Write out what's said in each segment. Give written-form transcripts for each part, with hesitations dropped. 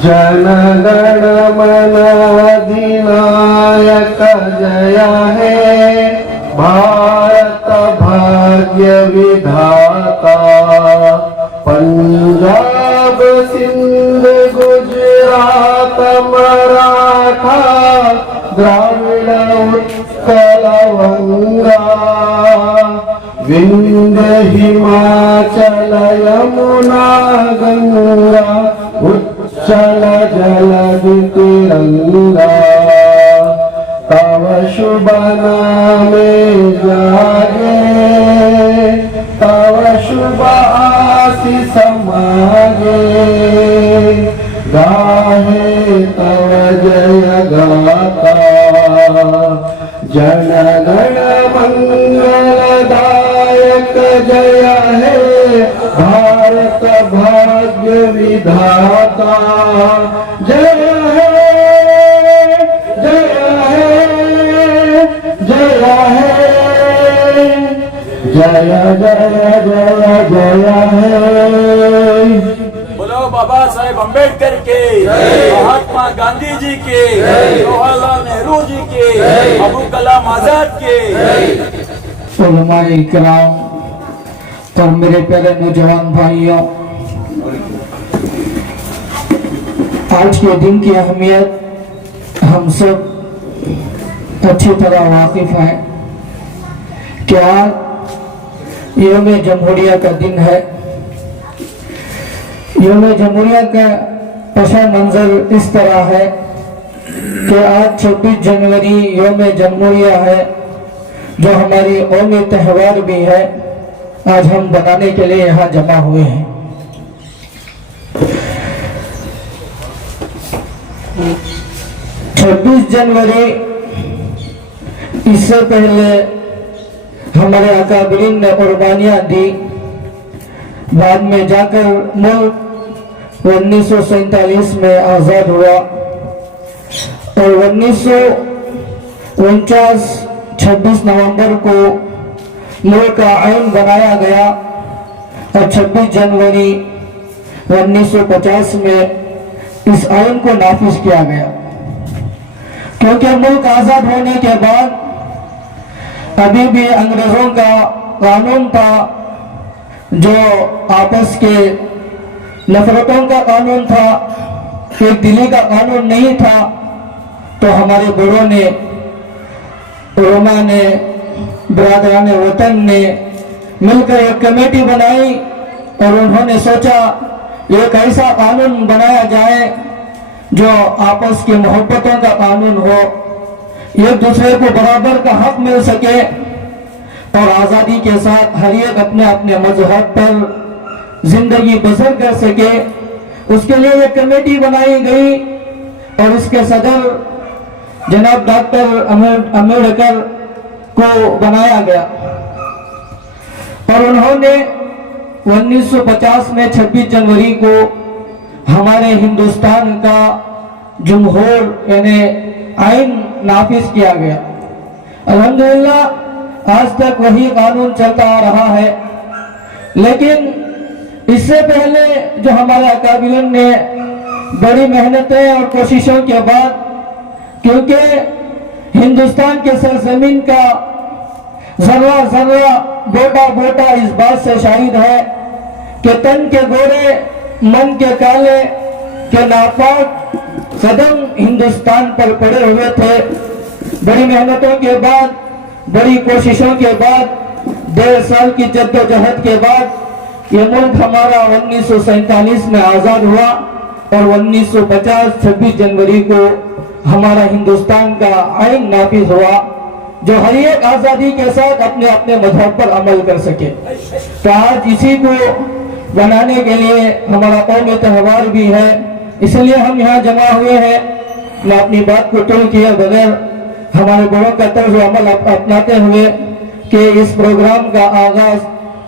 जनगण मन अधिनायक जय हे भारत भाग्य विधाता। पंजाब सिंध गुजरात मराठा द्राविड़ उत्कल वंगा विंध्य हिमाचल यमुना गंगा उच्चल जलधि तिरंगा। तव शुभ नामे जागे तव शुभ आशीष मागे गाहे तव जय गाता। जन गण मंगलदायक जय हे भारत भाग्य विधाता। जय हे जय हे जय हे जय जय जय जय हे। बोलो बाबा साहेब अम्बेडकर के, महात्मा गांधी जी के, जवाहरलाल नेहरू जी के, अबुल कलाम आजाद के। उलमाए इकराम और मेरे प्यारे नौजवान भाइयों, आज के दिन की अहमियत हम सब अच्छी तरह वाकिफ हैं कि आज यौम जमहूरिया का दिन है। यौम जमहूरिया का पशा मंजर इस तरह है कि आज 26 जनवरी यौम जमहूरिया है, जो हमारी कौमी त्यौहार भी है। आज हम बनाने के लिए यहाँ जमा हुए हैं। 26 जनवरी इससे पहले हमारे अकाबरीन ने कुर्बानियाँ दी, बाद में जाकर मुल्क 1947 में आज़ाद हुआ और 1949 26 नवंबर को मुल्क का आइन बनाया गया और 26 जनवरी 1950 में इस आइन को नाफिज किया गया। क्योंकि मुल्क आज़ाद होने के बाद अभी भी अंग्रेज़ों का कानून था, जो आपस के नफरतों का कानून था, एक दिली का कानून नहीं था। तो हमारे बड़ों ने, उलमा ने, बरादरान वतन ने मिलकर एक कमेटी बनाई और उन्होंने सोचा एक ऐसा कानून बनाया जाए जो आपस की मोहब्बतों का कानून हो, एक दूसरे को बराबर का हक मिल सके और आज़ादी के साथ हर एक अपने अपने मजहब पर जिंदगी बसर कर सके। उसके लिए एक कमेटी बनाई गई और इसके सदर जनाब डॉक्टर अम्बेडकर को बनाया गया और उन्होंने 1950 में 26 जनवरी को हमारे हिंदुस्तान का जमहूर यानी आइन नाफिज किया गया। अल्हम्दुलिल्लाह आज तक वही कानून चलता आ रहा है। लेकिन इससे पहले जो हमारे अकाबिरीन ने बड़ी मेहनतें और कोशिशों के बाद, क्योंकि हिंदुस्तान के सरजमीन का जर्रा जर्रा बोटा बोटा इस बात से शाहिद है कि तन के गोरे मन के काले के नापाक कदम हिंदुस्तान पर पड़े हुए थे। बड़ी मेहनतों के बाद, बड़ी कोशिशों के बाद, 1.5 साल की जद्दोजहद के बाद ये मुल्क हमारा 1947 में आज़ाद हुआ और 1950 26 जनवरी को हमारा हिंदुस्तान का आइन नाफिज हुआ, जो हर एक आज़ादी के साथ अपने अपने मजहब पर अमल कर सके। तो आज इसी को बनाने के लिए हमारा कौमी त्यौहार भी है, इसलिए हम यहाँ जमा हुए हैं। मैं अपनी बात को टूल किए बगैर हमारे बड़ों का तर्ज अमल अपनाते हुए कि इस प्रोग्राम का आगाज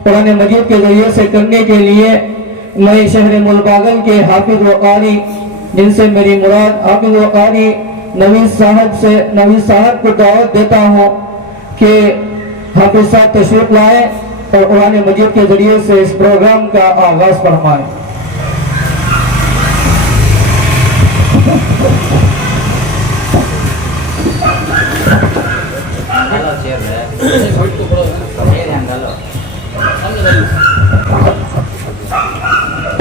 कुरान मजीद के जरिए से करने के लिए मैं शहर मुलबागल के हाफिज व कारी, जिनसे मेरी मुराद हाफिज व कारी नवीद साहब को दावत देता हूँ कि حافظ صاحب تشریف لائے اور قرآن مجید کے ذریعے سے اس پروگرام کا آغاز فرمائیں۔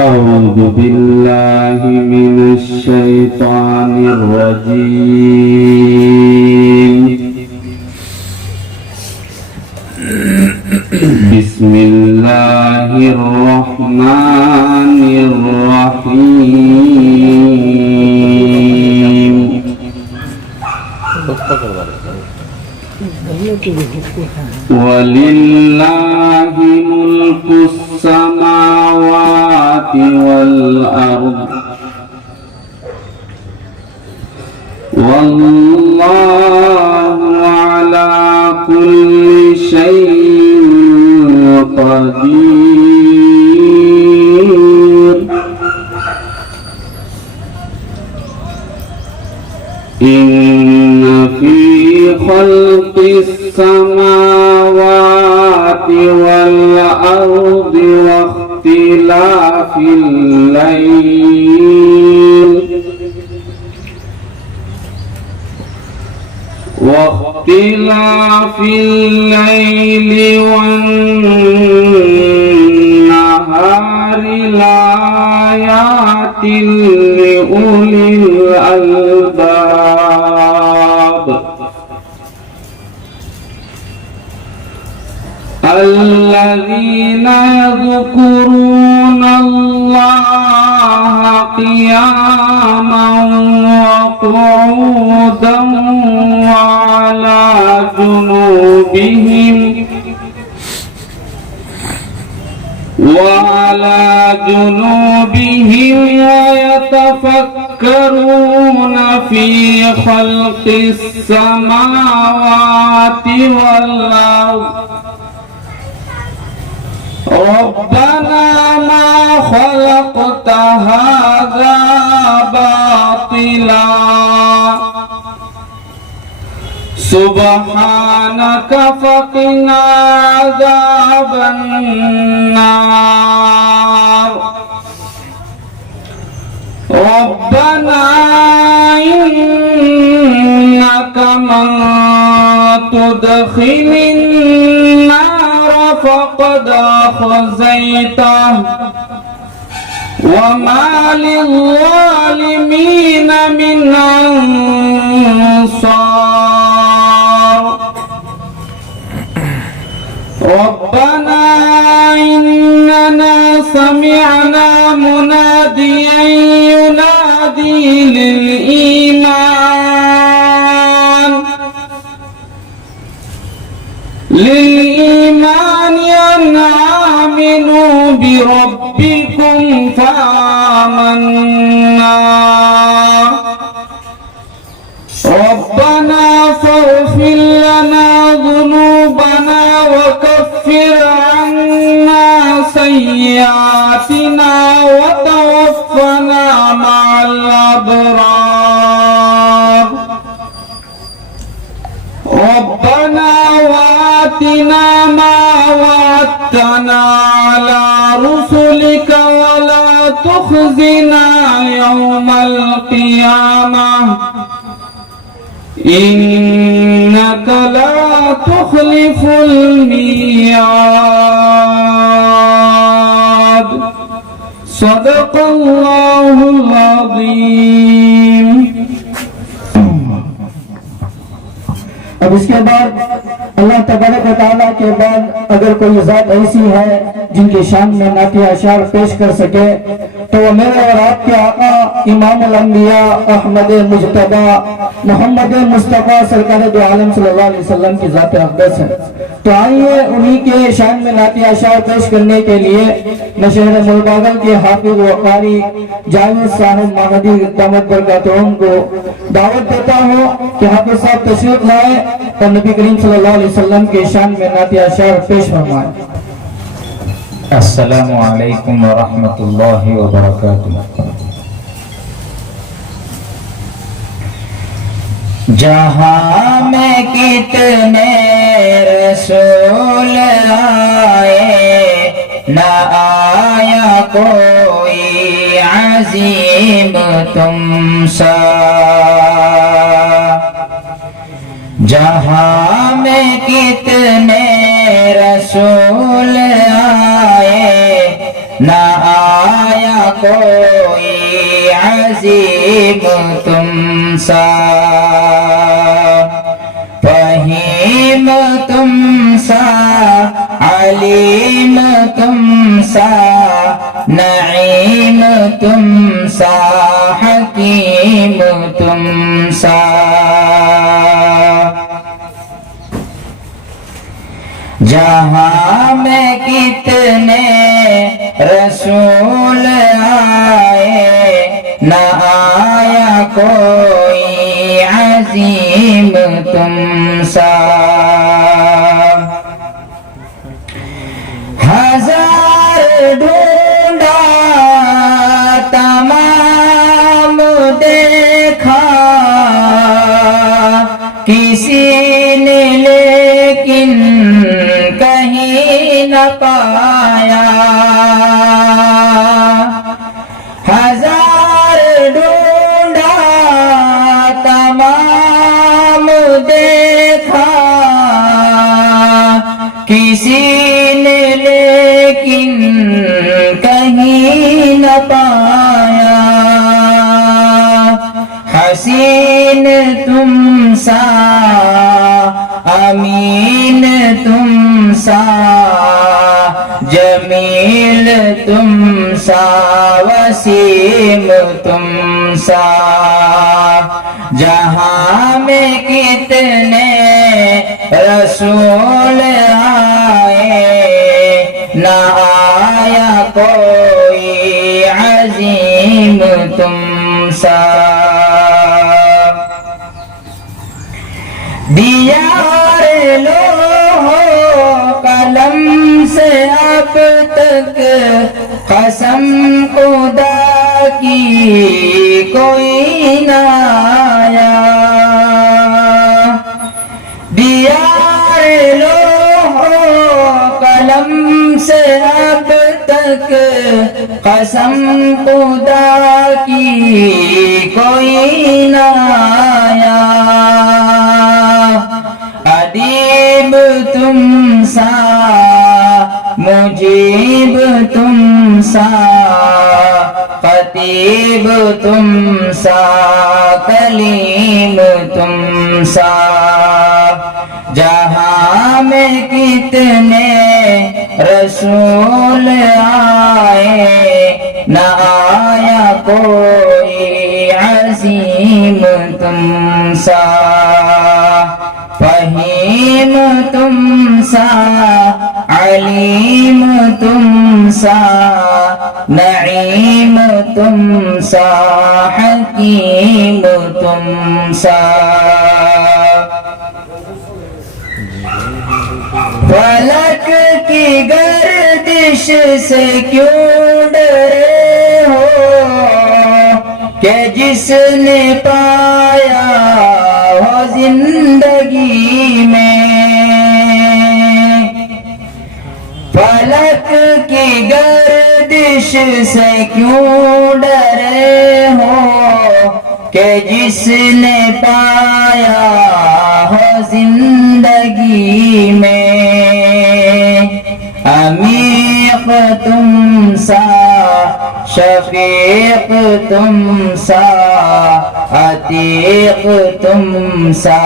أعوذ بالله من الشيطان الرجيم بسم الله الرحمن الرحيم ولله ملك السماوات والأرض والله على كل شيء قدير إن في خلق السماوات والأرض واختلاف الليل والنهار لآيات لأولي الألباب الذين يذكرون الله قياما وقعودا وعلى جنوبهم ويتفكرون في خلق السماوات والأرض ربنا ما خلقت هذا باطلا سبحانك فقنا عذاب النار ربنا إنك من تدخل النار فقد أخزيته وما للظالمين من أنصار ربنا إننا سمعنا مناديا ينادي للإيمان أن آمنوا بربكم فآمنا ربنا فاغفر لنا ذنوبنا وكفر عنا سيئاتنا وتوفنا مع الأبرار ربنا وآتنا ما وعدتنا على رسلك ولا تخزنا يوم القيامة إنك لا تخلف الميعاد صدق الله العظيم۔ اب اس کے بعد اللہ تبارک و تعالیٰ کے بعد اگر کوئی ذات ایسی ہے جن کی شان میں نعتیہ اشعار پیش کر سکے تو وہ میرے اور آپ کے آقا امام الانبیاء احمد مجتبی محمد مصطفیٰ سرکار دو عالم صلی اللہ علیہ وسلم کی ذات اقدس ہے۔ تو آئیے انہی کے شان میں نعتیہ اشعار پیش کرنے کے لیے میں شہر ملباگل کے حافظ و قاری جاوید صاحب مہدی دامت برکاتہم کو دعوت دیتا ہوں کہ حافظ صاحب تشریف لائے اور نبی کریم صلی اللہ علیہ وسلم کے شان میں نعتیہ اشعار پیش فرمائیں۔ السلام علیکم ورحمۃ اللہ وبرکاتہ۔ جہاں میں کتنے رسول آئے نہ آیا کوئی عظیم تم سا جہاں میں کتنے رسول آئے نہ آیا کوئی عظیم تم سا فہیم تم سا علیم تم سا نعیم تم سا حکیم تم سا جہاں میں کتنے رسول آئے نہ آیا کوئی عظیم تم سا ہزار ڈھونڈا تمام دیکھا کسی نے لیکن کہیں نہ پایا ہزار ڈھونڈا تمام دیکھا کسی نے لیکن کہیں نہ پایا حسین تم سا امین تم سا جمیل تم سا وسیم تم سا جہاں میں کتنے رسول آئے نہ آیا کوئی عظیم تم سا دیار لوح قلم سے اب تک قسم خدا کی کوئی نہ آیا دیار لوح قلم سے اب تک قسم خدا کی کوئی نہ آیا ادیب تم سا مجیب تم سا خطیب تم سا کلیم تم سا جہاں میں کتنے رسول آئے نہ آیا کوئی عظیم تم سا فہیم تم سا علیم تم سا نعیم تم سا حکیم تم سا فلک کی گردش سے کیوں ڈرے ہو کہ جس نے پایا ہو زندگی میں فلک کی گردش سے کیوں ڈرے ہو کہ جس نے پایا ہو زندگی میں عمیق تم سا شفیق تم سا عتیق تم سا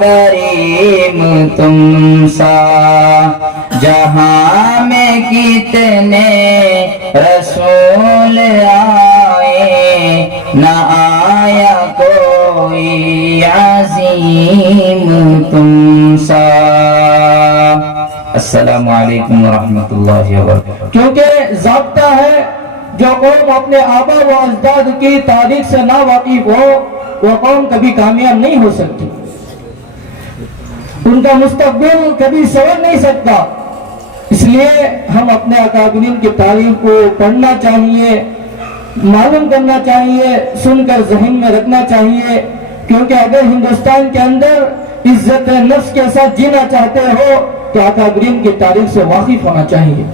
کریم تم سا جہاں میں کتنے رسول آئے نہ آیا کوئی عظیم تم سا السلام علیکم ورحمۃ اللہ وبرکاتہ کیونکہ ضابطہ ہے جو قوم اپنے آبا و اجداد کی تاریخ سے نا واقف ہو وہ قوم کبھی کامیاب نہیں ہو سکتی ان کا مستقبل کبھی سنور نہیں سکتا اس لیے ہم اپنے اکابرین کی تاریخ کو پڑھنا چاہیے معلوم کرنا چاہیے سن کر ذہن میں رکھنا چاہیے क्योंकि अगर हिंदुस्तान के अंदर इज्जत नफ्स के साथ जीना चाहते हो तो अकाबरीन की तारीख से वाकिफ होना चाहिए।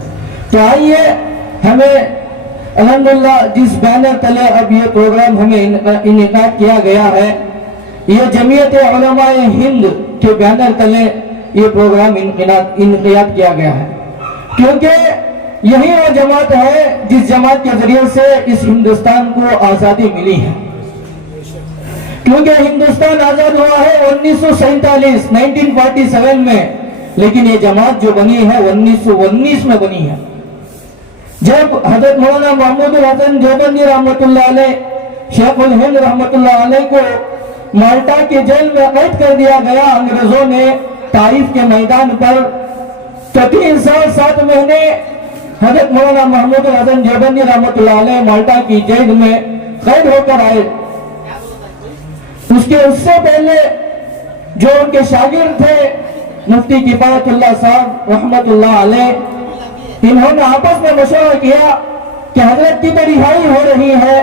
तो आइए, हमें अल्हम्दुलिल्लाह जिस बैनर तले अब ये प्रोग्राम हमें इनेकाद किया गया है, ये जमीयत उलमाए हिंद के बैनर तले ये प्रोग्राम इनेकाद किया गया है, क्योंकि यही वो जमात है जिस जमात के जरिए से इस हिंदुस्तान को आज़ादी मिली है। क्योंकि हिंदुस्तान आजाद हुआ है 1947 में, लेकिन ये जमात जो बनी है 1919 में बनी है, जब हजरत मौलाना महमूद हसन देवबंदी रहमतुल्लाह अलैह, शेखुल हिंद रहमतुल्लाह अलैह को माल्टा के जेल में कैद कर दिया गया अंग्रेजों ने ताइफ के मैदान पर। तो 3 साल 7 महीने हजरत मौलाना महमूद हसन देवबंदी रहमतुल्लाह अलैह माल्टा की जेल में कैद होकर आए। उससे पहले जो उनके शागिर्द थे मुफ्ती किफायतुल्लाह साहब रहमतुल्लाह अलैह, इन्होंने आपस में मशवरा किया कि हजरत की तो रिहाई हो रही है,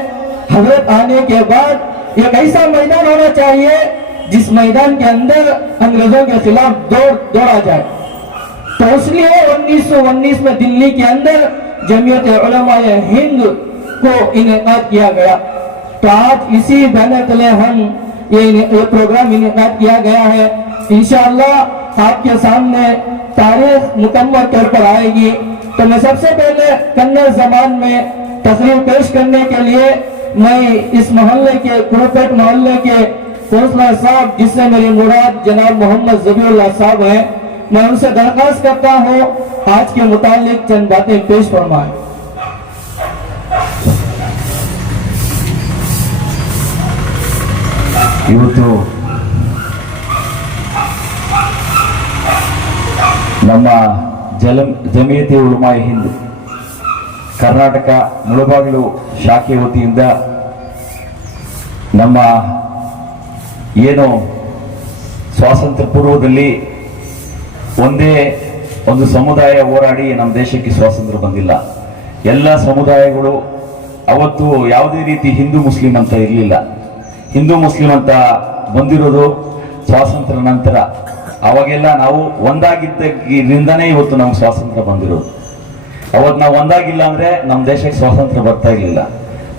हजरत आने के बाद एक ऐसा मैदान होना चाहिए जिस मैदान के अंदर अंग्रेजों के खिलाफ दौड़ा जाए। तो इसलिए 1919 में दिल्ली के अंदर जमीयत उलमाए हिंद को इनेकाद किया गया। तो आज इसी बैनर तले हम ये प्रोग्राम इनेकाद किया गया है। इंशाअल्लाह आपके सामने तारीख मुकम्मल तौर पर आएगी। तो मैं सबसे पहले कन्नड़ जबान में तकरीर पेश करने के लिए मैं इस मोहल्ले के कुरुपेट मोहल्ले के कौंसलर साहब, जिससे मेरी मुराद जनाब मोहम्मद ज़बीउल्लाह साहब हैं, मैं उनसे दरख्वास्त करता हूँ आज के मुतालिक चंद बातें पेश फरमाएं। ಇವತ್ತು ನಮ್ಮ ಜಮಿಯತೆ ಉಲಮಾए ಹಿಂದ್ ಕರ್ನಾಟಕ ಮುಳಬಾಗಿಲು ಶಾಖೆ ವತಿಯಿಂದ ನಮ್ಮ ಏನು ಸ್ವಾತಂತ್ರ್ಯ ಪೂರ್ವದಲ್ಲಿ ಒಂದೇ ಒಂದು ಸಮುದಾಯ ಹೋರಾಡಿ ನಮ್ಮ ದೇಶಕ್ಕೆ ಸ್ವಾತಂತ್ರ್ಯ ಬಂದಿಲ್ಲ. ಎಲ್ಲ ಸಮುದಾಯಗಳು ಅವತ್ತು ಯಾವುದೇ ರೀತಿ ಹಿಂದೂ ಮುಸ್ಲಿಂ ಅಂತ ಇರಲಿಲ್ಲ. ಹಿಂದೂ ಮುಸ್ಲಿಂ ಅಂತ ಬಂದಿರೋದು ಸ್ವಾತಂತ್ರ್ಯ ನಂತರ. ಅವಾಗೆಲ್ಲ ನಾವು ಒಂದಾಗಿದ್ದರಿಂದನೇ ಇವತ್ತು ನಮ್ಗೆ ಸ್ವಾತಂತ್ರ್ಯ ಬಂದಿರೋದು. ಅವತ್ತು ನಾವು ಒಂದಾಗಿಲ್ಲ ಅಂದ್ರೆ ನಮ್ಮ ದೇಶಕ್ಕೆ ಸ್ವಾತಂತ್ರ್ಯ ಬರ್ತಾ ಇರಲಿಲ್ಲ.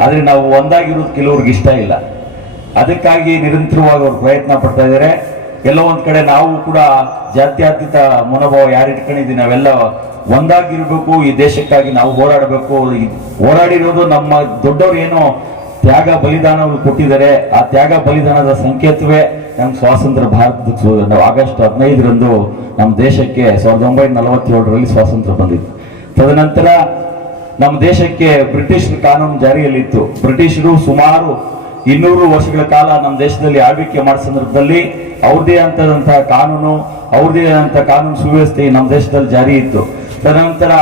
ಆದ್ರೆ ನಾವು ಒಂದಾಗಿರೋದು ಕೆಲವ್ರಿಗೆ ಇಷ್ಟ ಇಲ್ಲ. ಅದಕ್ಕಾಗಿ ನಿರಂತರವಾಗಿ ಅವ್ರು ಪ್ರಯತ್ನ ಪಡ್ತಾ ಇದ್ದಾರೆ. ಎಲ್ಲೋ ಒಂದ್ ಕಡೆ ನಾವು ಕೂಡ ಜಾತ್ಯತೀತ ಮನೋಭಾವ ಯಾರು ಇಟ್ಕೊಂಡಿದ್ದೀವಿ, ನಾವೆಲ್ಲ ಒಂದಾಗಿರ್ಬೇಕು, ಈ ದೇಶಕ್ಕಾಗಿ ನಾವು ಹೋರಾಡಬೇಕು. ಹೋರಾಡಿರೋದು ನಮ್ಮ ದೊಡ್ಡವರು ಏನೋ ತ್ಯಾಗ ಬಲಿದಾನಗಳು ಕೊಟ್ಟಿದ್ದಾರೆ. ಆ ತ್ಯಾಗ ಬಲಿದಾನದ ಸಂಕೇತವೇ ನಮ್ಮ ಸ್ವಾತಂತ್ರ್ಯ ಭಾರತದ ಆಗಸ್ಟ್ 15ರಂದು ನಮ್ಮ ದೇಶಕ್ಕೆ 1947ರಲ್ಲಿ ಸ್ವಾತಂತ್ರ್ಯ ಬಂದಿತ್ತು. ತದನಂತರ ನಮ್ಮ ದೇಶಕ್ಕೆ ಬ್ರಿಟಿಷ್ ಕಾನೂನು ಜಾರಿಯಲ್ಲಿತ್ತು. ಬ್ರಿಟಿಷರು ಸುಮಾರು 200 ವರ್ಷಗಳ ಕಾಲ ನಮ್ಮ ದೇಶದಲ್ಲಿ ಆಳ್ವಿಕೆ ಮಾಡೋ ಸಂದರ್ಭದಲ್ಲಿ ಅವ್ರದೇ ಆದಂತಹ ಕಾನೂನು, ಅವ್ರದೇ ಆದಂತಹ ಕಾನೂನು ಸುವ್ಯವಸ್ಥೆ ನಮ್ಮ ದೇಶದಲ್ಲಿ ಜಾರಿ ಇತ್ತು. ತದನಂತರ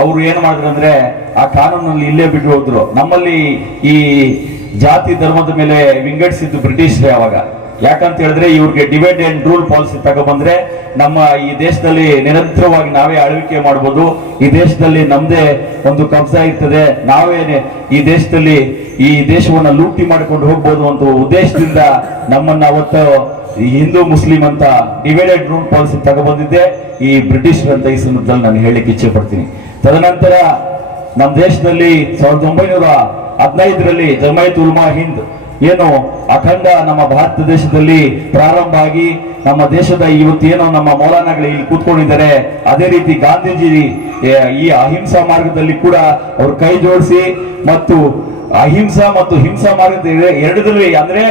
ಅವರು ಏನ್ ಮಾಡಿದ್ರು ಅಂದ್ರೆ ಆ ಕಾನೂನಲ್ಲಿ ಇಲ್ಲೇ ಬಿಟ್ಟು ಹೋದ್ರು. ನಮ್ಮಲ್ಲಿ ಈ ಜಾತಿ ಧರ್ಮದ ಮೇಲೆ ವಿಂಗಡಿಸಿದ್ದು ಬ್ರಿಟಿಷರೇ ಅವಾಗ. ಯಾಕಂತ ಹೇಳಿದ್ರೆ ಇವ್ರಿಗೆ ಡಿವೈಡ್ ಅಂಡ್ ರೂಲ್ ಪಾಲಿಸಿ ತಗೊಬಂದ್ರೆ ನಮ್ಮ ಈ ದೇಶದಲ್ಲಿ ನಿರಂತರವಾಗಿ ನಾವೇ ಆಳ್ವಿಕೆ ಮಾಡಬಹುದು, ಈ ದೇಶದಲ್ಲಿ ನಮ್ದೇ ಒಂದು ಕಬ್ಜಾ ಇರ್ತದೆ, ನಾವೇ ಈ ದೇಶದಲ್ಲಿ ಈ ದೇಶವನ್ನ ಲೂಟಿ ಮಾಡಿಕೊಂಡು ಹೋಗ್ಬೋದು ಅಂತ ಉದ್ದೇಶದಿಂದ ನಮ್ಮನ್ನ ಅವತ್ತು ಹಿಂದೂ ಮುಸ್ಲಿಂ ಅಂತ ಡಿವೈಡೆಡ್ ರೂಲ್ ಪಾಲಿಸಿ ತಗೊಬಂದಿದ್ದೆ ಈ ಬ್ರಿಟಿಷರ್ ಅಂತ ಈ ಸಂದರ್ಭದಲ್ಲಿ ನಾನು ಹೇಳಿಕ್ಕೆ ಇಚ್ಛೆ ಪಡ್ತೀನಿ. ತದನಂತರ ನಮ್ಮ ದೇಶದಲ್ಲಿ 1915ರಲ್ಲಿ ಜಮಾಯತ್ ಉಲಮಾ ಹಿಂದ್ ಏನು ಅಖಂಡ ನಮ್ಮ ಭಾರತ ದೇಶದಲ್ಲಿ ಪ್ರಾರಂಭ ಆಗಿ ನಮ್ಮ ದೇಶದ ಇವತ್ತೇನೋ ನಮ್ಮ ಮೌಲಾನಾಗಳು ಇಲ್ಲಿ ಕೂತ್ಕೊಂಡಿದ್ದಾರೆ, ಅದೇ ರೀತಿ ಗಾಂಧೀಜಿ ಈ ಅಹಿಂಸಾ ಮಾರ್ಗದಲ್ಲಿ ಕೂಡ ಅವ್ರು ಕೈ ಜೋಡಿಸಿ ಮತ್ತು ಅಹಿಂಸಾ ಮತ್ತು ಹಿಂಸಾ ಮಾರ್ಗದ ಎರಡರಲ್ಲಿ ಅಂದ್ರೆ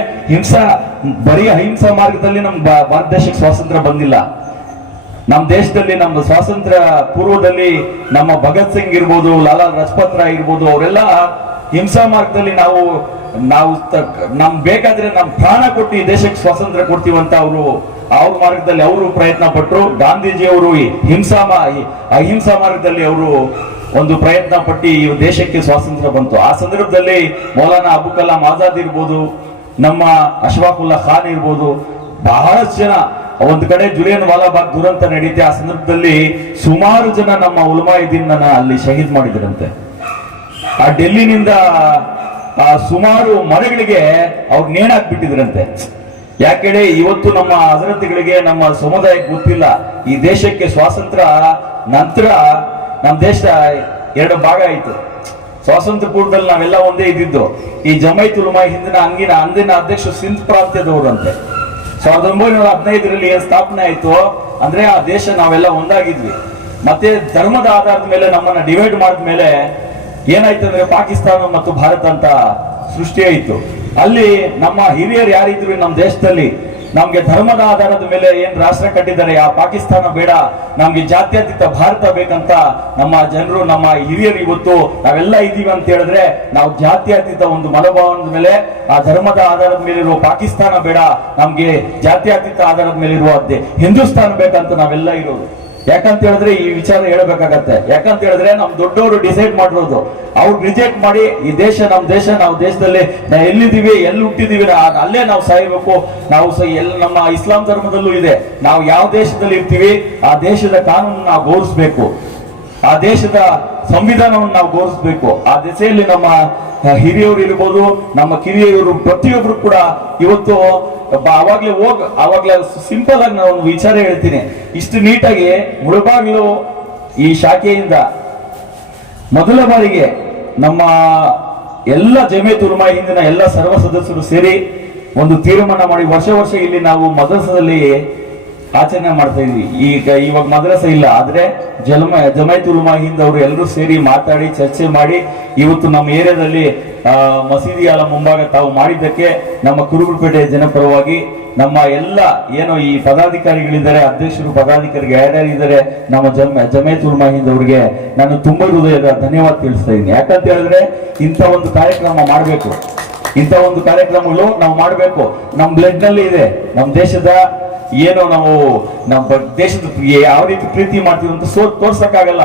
ಬರೀ ಅಹಿಂಸಾ ಮಾರ್ಗದಲ್ಲಿ ನಮ್ಮ ಭಾರತ ದೇಶಕ್ಕೆ ಸ್ವಾತಂತ್ರ್ಯ ಬಂದಿಲ್ಲ. ನಮ್ಮ ದೇಶದಲ್ಲಿ ನಮ್ಮ ಸ್ವಾತಂತ್ರ್ಯ ಪೂರ್ವದಲ್ಲಿ ನಮ್ಮ ಭಗತ್ ಸಿಂಗ್ ಇರ್ಬೋದು, ಲಾಲಾ ಲಜಪತ್ ರಾಯ್ ಇರ್ಬೋದು, ಅವರೆಲ್ಲ ಹಿಂಸಾ ಮಾರ್ಗದಲ್ಲಿ ನಾವು ನಮ್ ಬೇಕಾದ್ರೆ ನಮ್ ಪ್ರಾಣ ಕೊಟ್ಟು ಈ ದೇಶಕ್ಕೆ ಸ್ವಾತಂತ್ರ್ಯ ಕೊಡ್ತೀವಂತ ಅವ್ರ ಮಾರ್ಗದಲ್ಲಿ ಅವರು ಪ್ರಯತ್ನ ಪಟ್ಟರು. ಗಾಂಧೀಜಿ ಅವರು ಅಹಿಂಸಾ ಮಾರ್ಗದಲ್ಲಿ ಅವರು ಒಂದು ಪ್ರಯತ್ನ ಪಟ್ಟು ಈ ದೇಶಕ್ಕೆ ಸ್ವಾತಂತ್ರ್ಯ ಬಂತು. ಆ ಸಂದರ್ಭದಲ್ಲಿ ಮೌಲಾನಾ ಅಬುಲ್ ಕಲಾಂ ಆಜಾದ್ ಇರ್ಬೋದು, ನಮ್ಮ ಅಶ್ಫಾಕುಲ್ಲಾ ಖಾನ್ ಇರ್ಬೋದು, ಬಹಳಷ್ಟು ಜನ ಒಂದ್ ಕಡೆ ಜುಲಿಯನ್ ವಾಲಾಬಾಗ್ ದುರಂತ ನಡೀತೆ. ಆ ಸಂದರ್ಭದಲ್ಲಿ ಸುಮಾರು ಜನ ನಮ್ಮ ಉಲಮಾಯಿದ್ದೀನ್ ಅಲ್ಲಿ ಶಹೀದ್ ಮಾಡಿದ್ರಂತೆ. ಆ ಡೆಲ್ಲಿನಿಂದ ಸುಮಾರು ಮರಗಳಿಗೆ ಅವ್ರು ನೇಣಾಕ್ಬಿಟ್ಟಿದ್ರಂತೆ. ಯಾಕೇಳಿ ಇವತ್ತು ನಮ್ಮ ಹಜರತ್ಗಳಿಗೆ ನಮ್ಮ ಸಮುದಾಯಕ್ಕೆ ಗೊತ್ತಿಲ್ಲ, ಈ ದೇಶಕ್ಕೆ ಸ್ವಾತಂತ್ರ್ಯ ನಂತರ ನಮ್ಮ ದೇಶ ಎರಡು ಭಾಗ ಆಯ್ತು. ಸ್ವಾತಂತ್ರ್ಯ ಪೂರ್ವದಲ್ಲಿ ನಾವೆಲ್ಲ ಒಂದೇ ಇದ್ದಿದ್ದು. ಈ ಜಮೈತ್ ಉಲಮಾ ಅಂದಿನ ಅಧ್ಯಕ್ಷ ಸಿಂಧ್ ಪ್ರಾಂತ್ಯದವರಂತೆ. 1915ರಲ್ಲಿ ಏನ್ ಸ್ಥಾಪನೆ ಆಯ್ತು ಅಂದ್ರೆ ಆ ದೇಶ ನಾವೆಲ್ಲ ಒಂದಾಗಿದ್ವಿ. ಮತ್ತೆ ಧರ್ಮದ ಆಧಾರದ ಮೇಲೆ ನಮ್ಮನ್ನ ಡಿವೈಡ್ ಮಾಡಿದ ಮೇಲೆ ಏನಾಯ್ತು ಅಂದ್ರೆ ಪಾಕಿಸ್ತಾನ ಮತ್ತು ಭಾರತ ಅಂತ ಸೃಷ್ಟಿ ಆಯ್ತು. ಅಲ್ಲಿ ನಮ್ಮ ಹಿರಿಯರು ಯಾರಿದ್ರು ನಮ್ಮ ದೇಶದಲ್ಲಿ ನಮ್ಗೆ ಧರ್ಮದ ಆಧಾರದ ಮೇಲೆ ಏನ್ ರಾಷ್ಟ್ರ ಕಟ್ಟಿದ್ದಾರೆ, ಆ ಪಾಕಿಸ್ತಾನ ಬೇಡ, ನಮ್ಗೆ ಜಾತ್ಯತೀತ ಭಾರತ ಬೇಕಂತ ನಮ್ಮ ಜನರು, ನಮ್ಮ ಹಿರಿಯರು ಇವತ್ತು ನಾವೆಲ್ಲ ಇದೀವಿ ಅಂತ ಹೇಳಿದ್ರೆ ನಾವು ಜಾತ್ಯತೀತ ಒಂದು ಮನೋಭಾವದ ಮೇಲೆ, ಆ ಧರ್ಮದ ಆಧಾರದ ಮೇಲಿರುವ ಪಾಕಿಸ್ತಾನ ಬೇಡ, ನಮ್ಗೆ ಜಾತ್ಯತೀತ ಆಧಾರದ ಮೇಲಿರುವ ಹಿಂದೂಸ್ತಾನ ಬೇಕಂತ ನಾವೆಲ್ಲ ಇರೋದು. ಯಾಕಂತ ಹೇಳಿದ್ರೆ ಈ ವಿಚಾರ ಹೇಳ್ಬೇಕಾಗತ್ತೆ. ಯಾಕಂತ ಹೇಳಿದ್ರೆ ನಮ್ ದೊಡ್ಡವರು ಡಿಸೈಡ್ ಮಾಡಿರೋದು, ಅವ್ರು ರಿಜೆಕ್ಟ್ ಮಾಡಿ ಈ ದೇಶ ನಮ್ಮ ದೇಶ, ನಾವು ದೇಶದಲ್ಲಿ ನಾವು ಎಲ್ಲಿದ್ದೀವಿ, ಎಲ್ಲಿ ಹುಟ್ಟಿದೀವಿ ಅಲ್ಲೇ ನಾವು ಸಾಯಬೇಕು. ನಾವು ನಮ್ಮ ಇಸ್ಲಾಂ ಧರ್ಮದಲ್ಲೂ ಇದೆ, ನಾವು ಯಾವ ದೇಶದಲ್ಲಿ ಇರ್ತೀವಿ ಆ ದೇಶದ ಕಾನೂನು ನಾವು ಗೌರವಿಸಬೇಕು, ಆ ದೇಶದ ಸಂವಿಧಾನವನ್ನು ನಾವು ಗೌರವಿಸಬೇಕು. ಆ ದಿಸೆಯಲ್ಲಿ ನಮ್ಮ ಹಿರಿಯವರು ಇರ್ಬೋದು, ನಮ್ಮ ಕಿರಿಯರು ಪ್ರತಿಯೊಬ್ರು ಕೂಡ ಇವತ್ತು ಅವಾಗ್ಲೇ ಸಿಂಪಲ್ ಆಗಿ ನಾನು ಒಂದು ವಿಚಾರ ಹೇಳ್ತೀನಿ. ಇಷ್ಟು ನೀಟಾಗಿ ಮುಳಬಾಗಿಲು ಈ ಶಾಖೆಯಿಂದ ಮೊದಲ ಬಾರಿಗೆ ನಮ್ಮ ಎಲ್ಲ ಜಮೀಯತ್ ಉಲಮಾ ಹಿಂದಿನ ಎಲ್ಲ ಸರ್ವ ಸದಸ್ಯರು ಸೇರಿ ಒಂದು ತೀರ್ಮಾನ ಮಾಡಿ ವರ್ಷ ಇಲ್ಲಿ ನಾವು ಮದ್ರಸದಲ್ಲಿ ಆಚರಣೆ ಮಾಡ್ತಾ ಇದ್ವಿ. ಇವಾಗ ಮದ್ರಸ ಇಲ್ಲ, ಆದ್ರೆ ಜಮೈತ್ ಉಲಮಾ ಹಿಂದ್ ಅವರು ಎಲ್ಲರೂ ಸೇರಿ ಮಾತಾಡಿ ಚರ್ಚೆ ಮಾಡಿ ಇವತ್ತು ನಮ್ಮ ಏರಿಯಾದಲ್ಲಿ ಮಸೀದಿಗಳ ಮುಂಭಾಗ ತಾವು ಮಾಡಿದ್ದಕ್ಕೆ ನಮ್ಮ ಕುರುಬರಪೇಟೆ ಜನಪರವಾಗಿ ನಮ್ಮ ಎಲ್ಲ ಏನೋ ಈ ಪದಾಧಿಕಾರಿಗಳಿದ್ದಾರೆ, ಅಧ್ಯಕ್ಷರು ಪದಾಧಿಕಾರಿಗೆ ಯಾರ್ಯಾರಿದ್ದಾರೆ, ನಮ್ಮ ಜಮೈತ್ ಉಲಮಾ ಹಿಂದ್ ಅವರಿಗೆ ನಾನು ತುಂಬಾ ಹೃದಯದ ಧನ್ಯವಾದ ತಿಳಿಸ್ತಾ ಇದ್ದೀನಿ. ಯಾಕಂತ ಹೇಳಿದ್ರೆ ಇಂಥ ಒಂದು ಕಾರ್ಯಕ್ರಮ ಮಾಡಬೇಕು, ಇಂಥ ಒಂದು ಕಾರ್ಯಕ್ರಮಗಳು ನಾವು ಮಾಡಬೇಕು. ನಮ್ಮ ಬ್ಲಡ್ ನಲ್ಲಿ ಇದೆ, ನಮ್ಮ ದೇಶದ ಏನೋ ನಾವು ನಮ್ಮ ದೇಶದ ಯಾವ ರೀತಿ ಪ್ರೀತಿ ಮಾಡ್ತೀವಿ ಅಂತ ತೋರ್ಸಕ್ಕಾಗಲ್ಲ.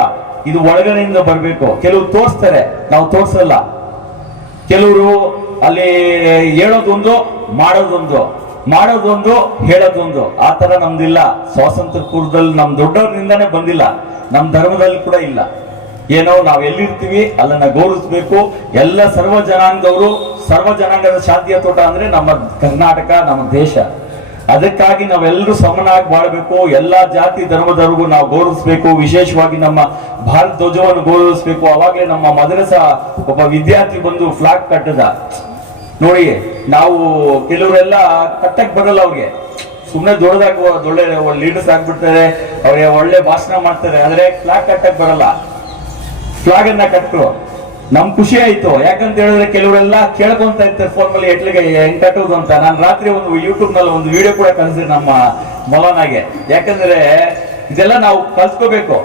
ಇದು ಒಳಗಡೆಯಿಂದ ಬರ್ಬೇಕು. ಕೆಲವರು ತೋರಿಸ್ತಾರೆ, ನಾವು ತೋರ್ಸಲ್ಲ. ಕೆಲವರು ಅಲ್ಲಿ ಹೇಳೋದೊಂದು ಮಾಡೋದೊಂದು ಹೇಳೋದೊಂದು, ಆ ತರ ನಮ್ದಿಲ್ಲ. ಸ್ವಾತಂತ್ರ್ಯ ಪೂರ್ವದಲ್ಲಿ ನಮ್ ದೊಡ್ಡವರಿಂದಾನೇ ಬಂದಿಲ್ಲ, ನಮ್ ಧರ್ಮದಲ್ಲಿ ಕೂಡ ಇಲ್ಲ. ಏನೋ ನಾವ್ ಎಲ್ಲಿರ್ತೀವಿ ಅಲ್ಲನ್ನ ಗೌರವಿಸ್ಬೇಕು. ಎಲ್ಲ ಸರ್ವ ಜನಾಂಗದ ಶಾಂತಿಯ ತೋಟ ಅಂದ್ರೆ ನಮ್ಮ ಕರ್ನಾಟಕ, ನಮ್ಮ ದೇಶ. ಅದಕ್ಕಾಗಿ ನಾವೆಲ್ಲರೂ ಸಮನಾಗಿ ಬಾಳ್ಬೇಕು. ಎಲ್ಲಾ ಜಾತಿ ಧರ್ಮದವರಿಗೂ ನಾವು ಗೌರವಿಸಬೇಕು. ವಿಶೇಷವಾಗಿ ನಮ್ಮ ಭಾರತ ಧ್ವಜವನ್ನು ಗೌರವಿಸಬೇಕು. ಅವಾಗಲೇ ನಮ್ಮ ಮದ್ರಸಾ ಒಬ್ಬ ವಿದ್ಯಾರ್ಥಿ ಬಂದು ಫ್ಲಾಗ್ ಕಟ್ಟದ ನೋಡಿ. ನಾವು ಕೆಲವರೆಲ್ಲ ಕಟ್ಟಕ್ ಬರಲ್ಲ, ಅವ್ರಿಗೆ ಸುಮ್ಮನೆ ದೊಡ್ಡ ಲೀಡರ್ಸ್ ಆಗ್ಬಿಡ್ತಾರೆ, ಅವ್ರಿಗೆ ಒಳ್ಳೆ ಭಾಷಣ ಮಾಡ್ತಾರೆ, ಆದ್ರೆ ಫ್ಲಾಗ್ ಕಟ್ಟಕ್ ಬರಲ್ಲ. ಫ್ಲಾಗ್ ಅನ್ನ ಕಟ್ಟರು, ನಮ್ ಖುಷಿ ಆಯ್ತು. ಯಾಕಂತ ಹೇಳಿದ್ರೆ ಕೆಲವರೆಲ್ಲ ಕೇಳ್ಕೊಂತ ಇರ್ತಾರೆ ಫೋನ್ ಮೇಲೆ ಎಟ್ಲಿಗೆ ಹೆಂಗ್ ಕಟ್ಟೋದು ಅಂತ. ನಾನು ರಾತ್ರಿ ಒಂದು ಯೂಟ್ಯೂಬ್ ನಲ್ಲಿ ಒಂದು ವಿಡಿಯೋ ಕೂಡ ಕಳಿಸಿದೆ ನಮ್ಮ ಮೌಲಾನಾಗೆ. ಯಾಕಂದ್ರೆ ಇದೆಲ್ಲ ನಾವು ಕಲ್ತ್ಕೋಬೇಕು,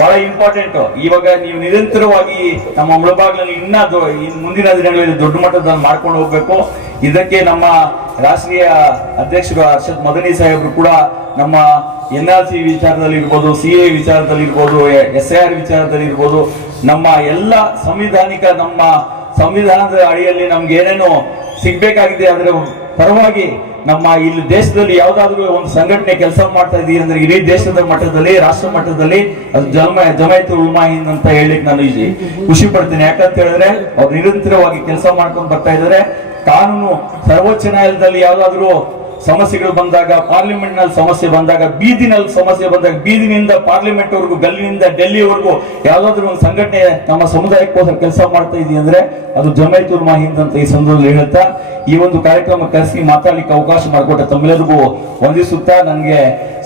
ಬಹಳ ಇಂಪಾರ್ಟೆಂಟ್. ಇವಾಗ ನೀವು ನಿರಂತರವಾಗಿ ನಮ್ಮ ಮುಳಬಾಗಿಲಲ್ಲಿ ಮುಂದಿನ ದಿನಗಳಲ್ಲಿ ದೊಡ್ಡ ಮಟ್ಟದಲ್ಲಿ ಮಾಡ್ಕೊಂಡು ಹೋಗ್ಬೇಕು. ಇದಕ್ಕೆ ನಮ್ಮ ರಾಷ್ಟ್ರೀಯ ಅಧ್ಯಕ್ಷರು ಅರ್ಷದ್ ಮದನಿ ಸಾಹೇಬರು ಕೂಡ ನಮ್ಮ NRC ವಿಚಾರದಲ್ಲಿ ಇರ್ಬೋದು, CA ವಿಚಾರದಲ್ಲಿ ಇರ್ಬೋದು, SIR ವಿಚಾರದಲ್ಲಿ ಇರ್ಬೋದು, ನಮ್ಮ ಎಲ್ಲ ನಮ್ಮ ಸಂವಿಧಾನದ ಅಡಿಯಲ್ಲಿ ನಮ್ಗೆ ಏನೇನೋ ಸಿಗ್ಬೇಕಾಗಿದೆ ಅದರ ಪರವಾಗಿ ನಮ್ಮ ಇಲ್ಲಿ ದೇಶದಲ್ಲಿ ಯಾವ್ದಾದ್ರು ಒಂದು ಸಂಘಟನೆ ಕೆಲಸ ಮಾಡ್ತಾ ಇದೀವಿ ಅಂದ್ರೆ ಇಡೀ ದೇಶದ ಮಟ್ಟದಲ್ಲಿ, ರಾಷ್ಟ್ರ ಮಟ್ಟದಲ್ಲಿ ಅದು ಜಮೈತ್ ಉಲಮಾ ಹಿಂದ್ ಅಂತ ಹೇಳಿಕ್ ನಾನು ಖುಷಿ ಪಡ್ತೀನಿ. ಯಾಕಂತ ಹೇಳಿದ್ರೆ ಅವ್ರು ನಿರಂತರವಾಗಿ ಕೆಲಸ ಮಾಡ್ಕೊಂಡು ಬರ್ತಾ ಇದಾರೆ. ಕಾನೂನು ಸರ್ವೋಚ್ಚ ನ್ಯಾಯಾಲಯದಲ್ಲಿ ಯಾವ್ದಾದ್ರು ಸಮಸ್ಯೆಗಳು ಬಂದಾಗ, ಪಾರ್ಲಿಮೆಂಟ್ ನಲ್ಲಿ ಸಮಸ್ಯೆ ಬಂದಾಗ, ಬೀದಿನಲ್ಲಿ ಸಮಸ್ಯೆ ಬಂದಾಗ, ಬೀದಿನಿಂದ ಪಾರ್ಲಿಮೆಂಟ್ ವರೆಗೂ, ಗಲ್ಲಿನಿಂದ ಡೆಲ್ಲಿವರೆಗೂ ಯಾವ್ದಾದ್ರು ಒಂದು ಸಂಘಟನೆ ನಮ್ಮ ಸಮುದಾಯಕ್ಕೋಸ್ಕರ ಕೆಲಸ ಮಾಡ್ತಾ ಇದೀವಿ ಅಂದ್ರೆ ಅದು ಜಮೈತ್ ಉಲಮಾ ಹಿಂದ್ ಅಂತ ಈ ಸಂದರ್ಭದಲ್ಲಿ ಹೇಳ್ತಾ ಈ ಒಂದು ಕಾರ್ಯಕ್ರಮ ಕರೆಸಿ ಮಾತಾಡ್ಲಿಕ್ಕೆ ಅವಕಾಶ ಮಾಡಿಕೊಟ್ಟ ತಮ್ಮೆಲ್ಲರಿಗೂ ವಂದಿಸುತ್ತಾ, ನನಗೆ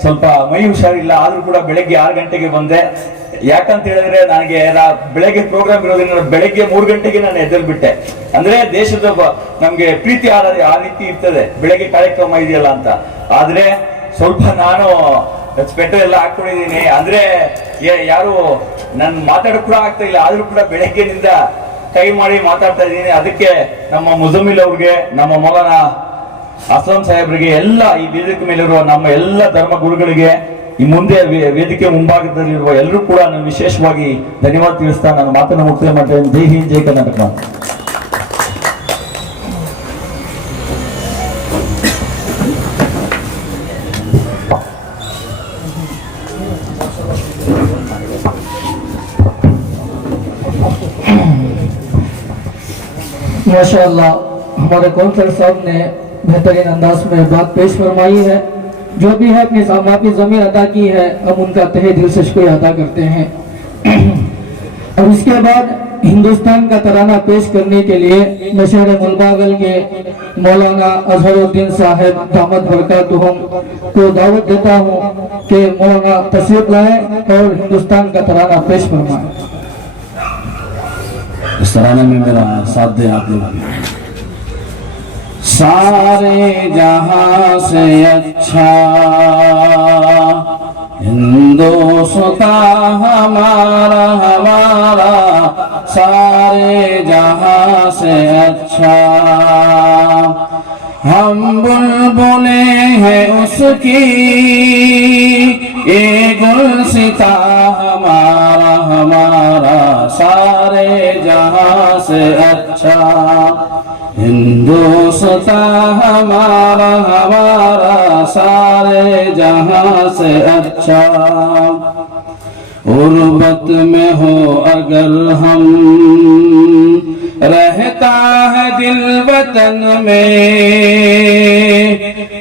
ಸ್ವಲ್ಪ ಮೈ ಹುಷಾರಿಲ್ಲ, ಆದ್ರೂ ಕೂಡ ಬೆಳಗ್ಗೆ 6 ಗಂಟೆಗೆ ಬಂದೆ. ಯಾಕಂತ ಹೇಳಿದ್ರೆ ನನಗೆ ಬೆಳಗ್ಗೆ ಪ್ರೋಗ್ರಾಮ್ ಇರೋದ್ರಿಂದ ಬೆಳಗ್ಗೆ 3 ಗಂಟೆಗೆ ನಾನು ಎದ್ದೇಳ್ಬಿಟ್ಟೆ. ಅಂದ್ರೆ ದೇಶದ ನಮ್ಗೆ ಪ್ರೀತಿ ಆ ರೀತಿ ಇರ್ತದೆ, ಬೆಳಗ್ಗೆ ಕಾರ್ಯಕ್ರಮ ಇದೆಯಲ್ಲ ಅಂತ. ಆದ್ರೆ ಸ್ವಲ್ಪ ನಾನು ಸ್ವೆಟರ್ ಎಲ್ಲ ಹಾಕೊಂಡಿದೀನಿ, ಅಂದ್ರೆ ಯಾರು ನನ್ ಮಾತಾಡಕ್ ಕೂಡ ಆಗ್ತಾ ಇಲ್ಲ, ಆದ್ರೂ ಕೂಡ ಬೆಳಗ್ಗೆನಿಂದ ಕೈ ಮಾಡಿ ಮಾತಾಡ್ತಾ ಇದ್ದೀನಿ. ಅದಕ್ಕೆ ನಮ್ಮ ಮುಜಮ್ಮಿಲ್ ಅವ್ರಿಗೆ, ನಮ್ಮ ಮೌಲಾನಾ ಅಸ್ಲಂ ಸಾಹೇಬ್ರಿಗೆ, ಎಲ್ಲ ಈ ವೇದಿಕೆ ಮೇಲಿರುವ ನಮ್ಮ ಎಲ್ಲ ಧರ್ಮ ಗುರುಗಳಿಗೆ, ಈ ಮುಂದೆ ವೇದಿಕೆ ಮುಂಭಾಗದಲ್ಲಿರುವ ಎಲ್ಲರೂ ಕೂಡ ನಾನು ವಿಶೇಷವಾಗಿ ಧನ್ಯವಾದ ತಿಳಿಸ್ತಾ ನಾನು ಮಾತನ್ನು ಮುಕ್ತಾಯ ಮಾಡ್ತೇನೆ. ಜೈ ಹಿಂದ್, ಜೈ ಕರ್ನಾಟಕ. माशाअल्लाह हमारे कौंसल साहब ने बेहतरीन अंदाज में बात पेश फरमाई है। जो भी है अपनी सामापी ज़मीन अदा की है, हम उनका तहे दिल से शुक्रिया अदा करते हैं। और इसके बाद हिंदुस्तान का तराना पेश करने के लिए मैं शहर मुलबागल के मौलाना अजहरुद्दीन साहब दामद बरकातुहुम को दावत देता हूँ कि मौलाना तशरीफ लाए और हिंदुस्तान का तराना पेश फरमाएं। इस तराने में मेरा साथ दे आप लोग। सारे जहां से अच्छा हिंदुस्तान हमारा हमारा, सारे जहां से अच्छा। हम बुलबुले हैं उसकी, ये गुलसिता हमारा हमारा, सारे जहां से अच्छा। हिंदुस्तान हमारा हमारा, सारे जहां से अच्छा। गुर्बत में हो अगर हम, रहता है दिल वतन में।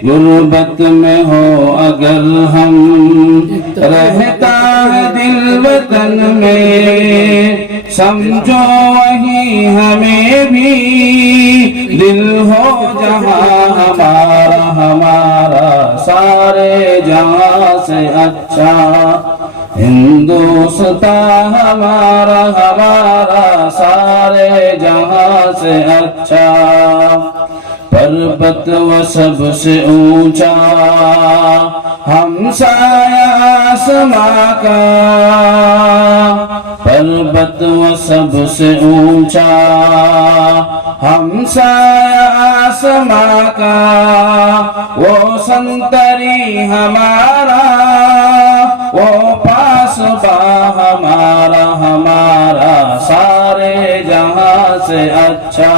गुर्बत में हो अगर हम, रहता है दिल वतन में। समझो वही हमें भी दिल हो जहां हमारा हमारा, सारे जहां से अच्छा। हिंदुस्तान हमारा हमारा, सारे जहां से अच्छा। पर्वत व सबसे ऊंचा हमसाया आसमां का। पर्वत व सबसे ऊंचा हमसाया आसमां का। वो संतरी हमारा, वो पासबा हमारा हमारा, सारे जहां से अच्छा।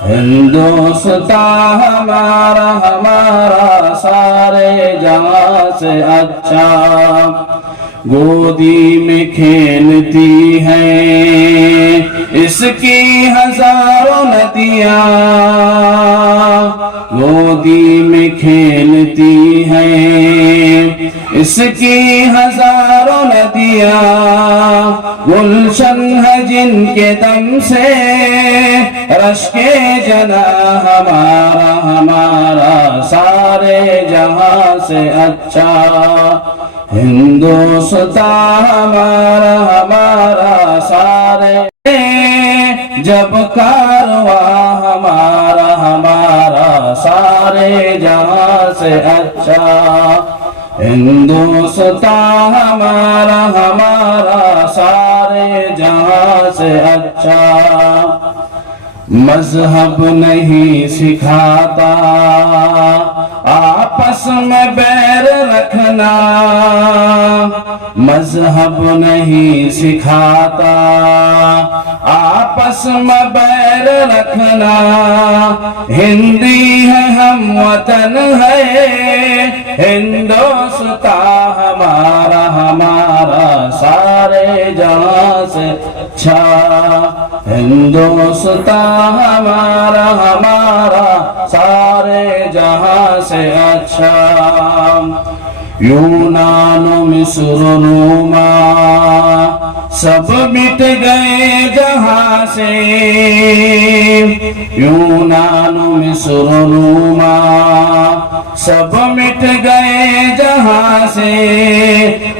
हिंदुस्तान हमारा हमारा, सारे जहां से अच्छा। गोदी में खेलती हैं इसकी हजारों नदियां। गोदी में खेलती हैं इसकी हजारों नदियां। गुलशन है जिनके दम से रश्के जना हमारा हमारा, सारे जहां से अच्छा। हिंदुस्तान हमारा हमारा, सारे जब कारवा हमारा हमारा, सारे जहां से अच्छा। हिंदुस्तान हमारा हमारा, सारे जहां से अच्छा। मजहब नहीं सिखाता आपस में बैर रखना। मजहब नहीं सिखाता आपस में बैर रखना। हिंदी है हम वतन है, हिंदुस्तान हमारा हमारा, सारे जहां से अच्छा। हिंदुस्तान हमारा हमारा, सारे जहां से अच्छा। यूनान मिस्र रोमा सब मिट गए जहां से। यूनान मिस्र रोमा सब मिट गए जहां से।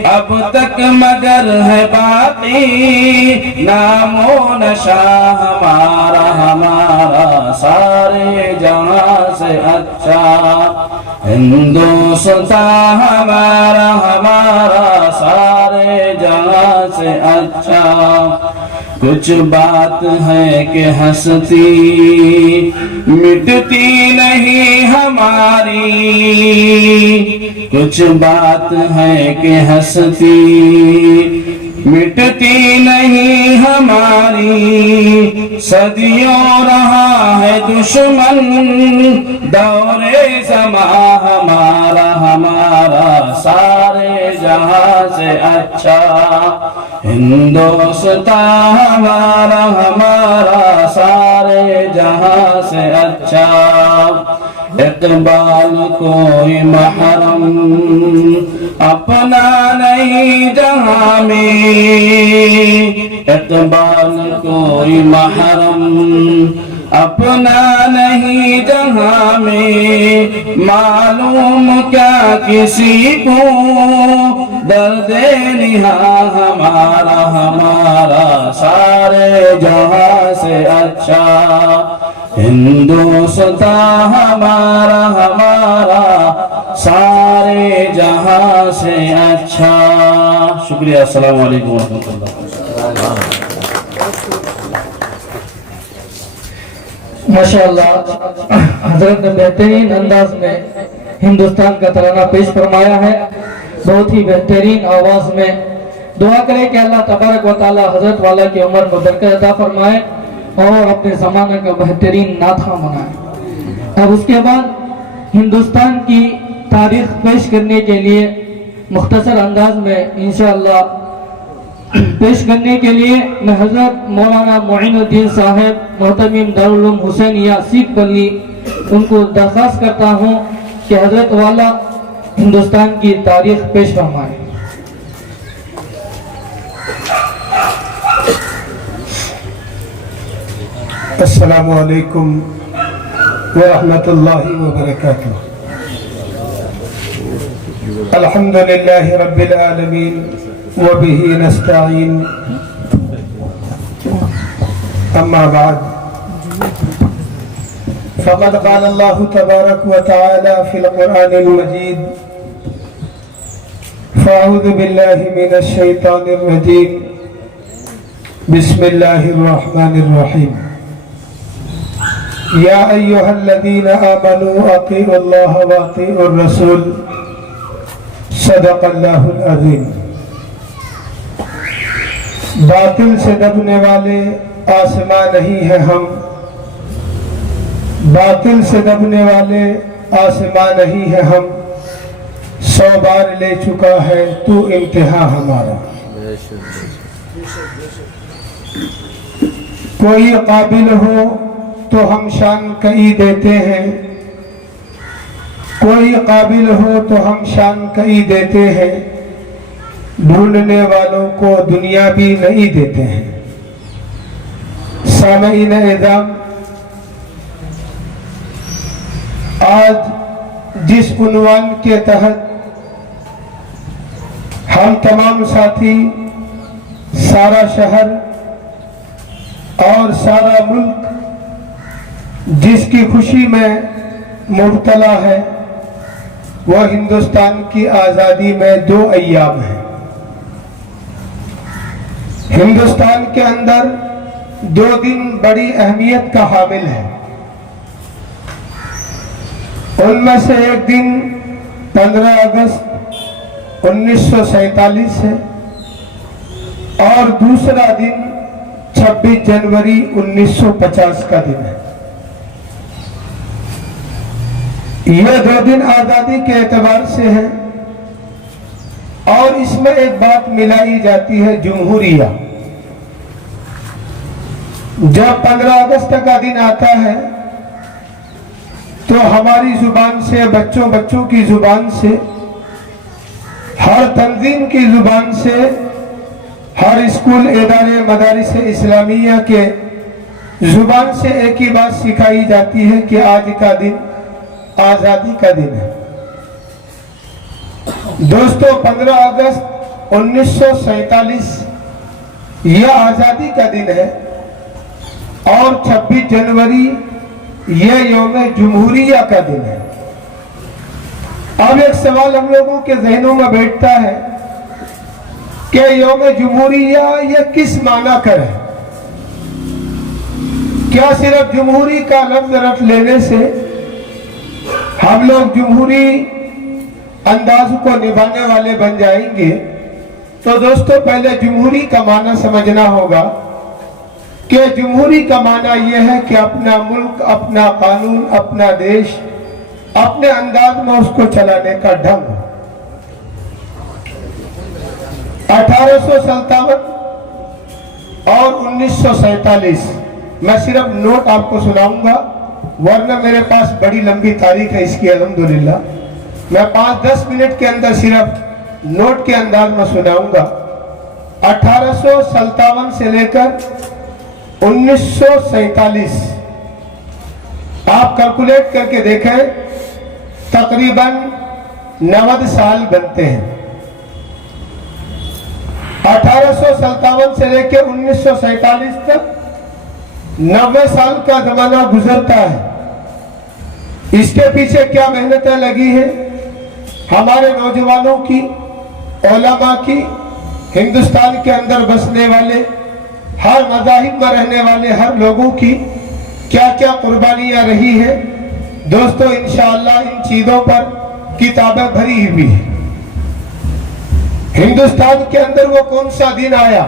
अब तक मगर है बाकी नामो नशा हमारा हमारा, सारे जहां से अच्छा। हिंदुस्तान हमारा हमारा, सारे जहां से अच्छा। कुछ बात है कि हंसती मिटती नहीं हमारी। कुछ बात है कि हंसती मिटती नहीं हमारी, सदियों रहा है दुश्मन, दौरे समा हमारा हमारा सारे जहां से अच्छा, हिंदुस्तान हमारा हमारा सारे जहां से अच्छा, इकबाल कोई महरम अपना नहीं जहां में, इकबाल कोई महरम अपना नहीं जहां में, मालूम क्या किसी को दर्द निहा हमारा हमारा सारे जहां से अच्छा, हिंदुस्तान हमारा हमारा सारे जहां से अच्छा। शुक्रिया। अस्सलाम वालेकुम रहमतुल्लाह। माशाअल्लाह, हजरत ने बेहतरीन अंदाज में हिंदुस्तान का तराना पेश फरमाया है, बहुत ही बेहतरीन आवाज में। दुआ करें कि अल्लाह तबारक व तआला हजरत वाला की उम्र में बरकत अता फरमाए और अपने ज़माने का बेहतरीन नाथा बनाए। अब उसके बाद हिंदुस्तान की तारीख पेश करने के लिए मुख्तसर अंदाज में इंशाअल्लाह पेश करने के लिए मैं हजरत मौलाना मोइनुद्दीन साहब मोहतमीम दारुल उलूम हुसैनिया सीख पल्ली उनको दरख्वास्त करता हूँ कि हजरत वाला हिंदुस्तान की तारीख पेश फरमाए। अस्सलामु अलैकुम व रहमतुल्लाहि व बरकातुहू। अल्हम्दुलिल्लाहि रब्बिल आलमीन व बिही नस्तईन, अम्मा बाद, फ़क़द क़ाल अल्लाहु तबारक व तआला फ़िल क़ुरआनिल मजीद, फ़अऊज़ु बिल्लाहि मिनश शैतानिर रजीम, बिस्मिल्लाहिर रहमानिर रहीम। या अय्युहल्लज़ीना आमनू अतीउल्लाह व अतीउर रसूल, सदक़ल्लाहुल अज़ीम। बातिल से दबने वाले आसमां नहीं है हम, बातिल से दबने वाले आसमां नहीं है हम, 100 बार ले चुका है तू इम्तिहान हमारा। कोई काबिल हो तो हम शान कई देते हैं, कोई काबिल हो तो हम शान कई देते हैं, ढूंढने वालों को दुनिया भी नहीं देते हैं। सामईन इज़ाम, आज जिस उन्वान के तहत हम तमाम साथी, सारा शहर और सारा मुल्क जिसकी खुशी में मुब्तला है, वह हिंदुस्तान की आज़ादी में 2 अय्याम है। हिंदुस्तान के अंदर 2 दिन बड़ी अहमियत का हामिल है। उनमें से एक दिन 15 अगस्त 1947 है और दूसरा दिन 26 जनवरी 1950 का दिन है। ये 2 दिन आज़ादी के एतबार से हैं और इसमें एक बात मिलाई जाती है, जमहूरिया। जब 15 अगस्त का दिन आता है तो हमारी जुबान से, बच्चों की जुबान से, हर तंजीम की जुबान से, हर स्कूल, इदारे, मदारिस इस्लामिया के जुबान से एक ही बात सिखाई जाती है कि आज का दिन आज़ादी का दिन है। दोस्तों, 15 अगस्त 1947 यह आज़ादी का दिन है और 26 जनवरी यह यौम जमहूरिया का दिन है। अब एक सवाल हम लोगों के जहनों में बैठता है कि यौम जमहूरिया यह किस माना कर है? क्या सिर्फ जमहूरी का लफ्ज रट लेने से हम लोग जमहूरी अंदाज को निभाने वाले बन जाएंगे तो दोस्तों पहले जमहूरी का माना समझना होगा कि जमहूरी का माना यह है कि अपना मुल्क, अपना कानून, अपना देश अपने अंदाज में उसको चलाने का ढंग। 1857 और 1947 मैं सिर्फ नोट आपको सुनाऊंगा, वरना मेरे पास बड़ी लंबी तारीख है इसकी अल्हम्दुलिल्लाह। मैं 5-10 मिनट के अंदर सिर्फ नोट के अंदाज में सुनाऊंगा। 1857 से लेकर 1947 आप कैलकुलेट करके देखें, तकरीबन 90 साल बनते हैं। 1857 से लेकर 1947 तक 90 साल का जमाना गुजरता है। इसके पीछे क्या मेहनतें लगी है हमारे नौजवानों की, उलमा की, हिंदुस्तान के अंदर बसने वाले, हर मज़ाहिब में रहने वाले हर लोगों की क्या क्या कुर्बानियां रही है। दोस्तों इंशाअल्लाह इन चीजों पर किताबें भरी हुई है। हिंदुस्तान के अंदर वो कौन सा दिन आया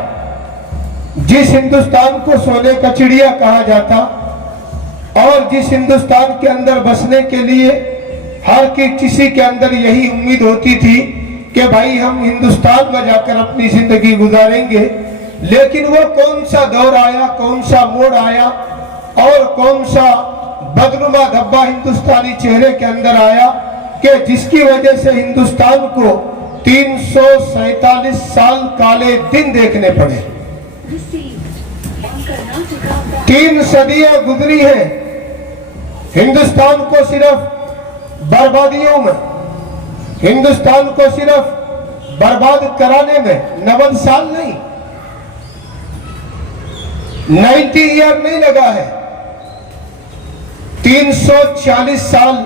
जिस हिंदुस्तान को सोने का चिड़िया कहा जाता, और जिस हिंदुस्तान के अंदर बसने के लिए हर किसी के अंदर यही उम्मीद होती थी कि भाई हम हिंदुस्तान में जाकर अपनी जिंदगी गुजारेंगे। लेकिन वो कौन सा दौर आया, कौन सा मोड़ आया और कौन सा बदनुमा धब्बा हिंदुस्तानी चेहरे के अंदर आया कि जिसकी वजह से हिंदुस्तान को 347 साल काले दिन देखने पड़े। 3 सदियां गुजरी है हिंदुस्तान को सिर्फ बर्बादियों में, हिंदुस्तान को सिर्फ बर्बाद कराने में। 90 साल नहीं, 90 ईयर नहीं लगा है, 340 साल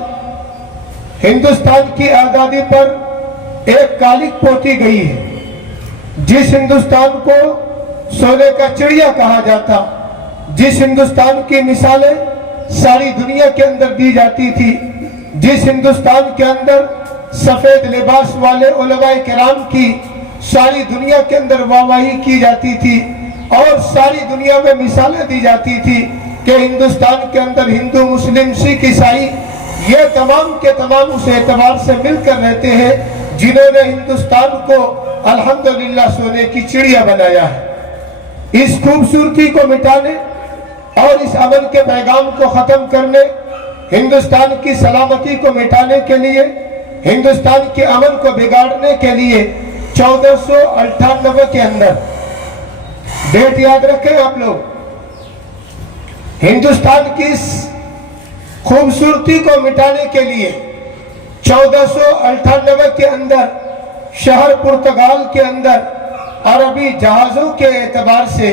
हिंदुस्तान की आजादी पर एक कालिक पोती गई है। जिस हिंदुस्तान को सोने का चिड़िया कहा जाता, जिस हिंदुस्तान की मिसालें सारी दुनिया के अंदर दी जाती थी, जिस हिंदुस्तान के अंदर सफेद लिबास वाले उलमाए किराम की सारी दुनिया के अंदर वाहवाही की जाती थी और सारी दुनिया में मिसालें दी जाती थी कि हिंदुस्तान के अंदर हिंदू, मुस्लिम, सिख, ईसाई ये तमाम के तमाम उस एतबार से मिलकर रहते हैं जिन्होंने हिंदुस्तान को अल्हम्दुलिल्लाह सोने की चिड़िया बनाया है। इस खूबसूरती को मिटाने और इस अमन के पैगाम को खत्म करने, हिंदुस्तान की सलामती को मिटाने के लिए, हिंदुस्तान के अमन को बिगाड़ने के लिए 1498 के अंदर, डेट याद रखें आप लोग, हिंदुस्तान की इस खूबसूरती को मिटाने के लिए 1498 के अंदर शहर पुर्तगाल के अंदर अरबी जहाजों के एतबार से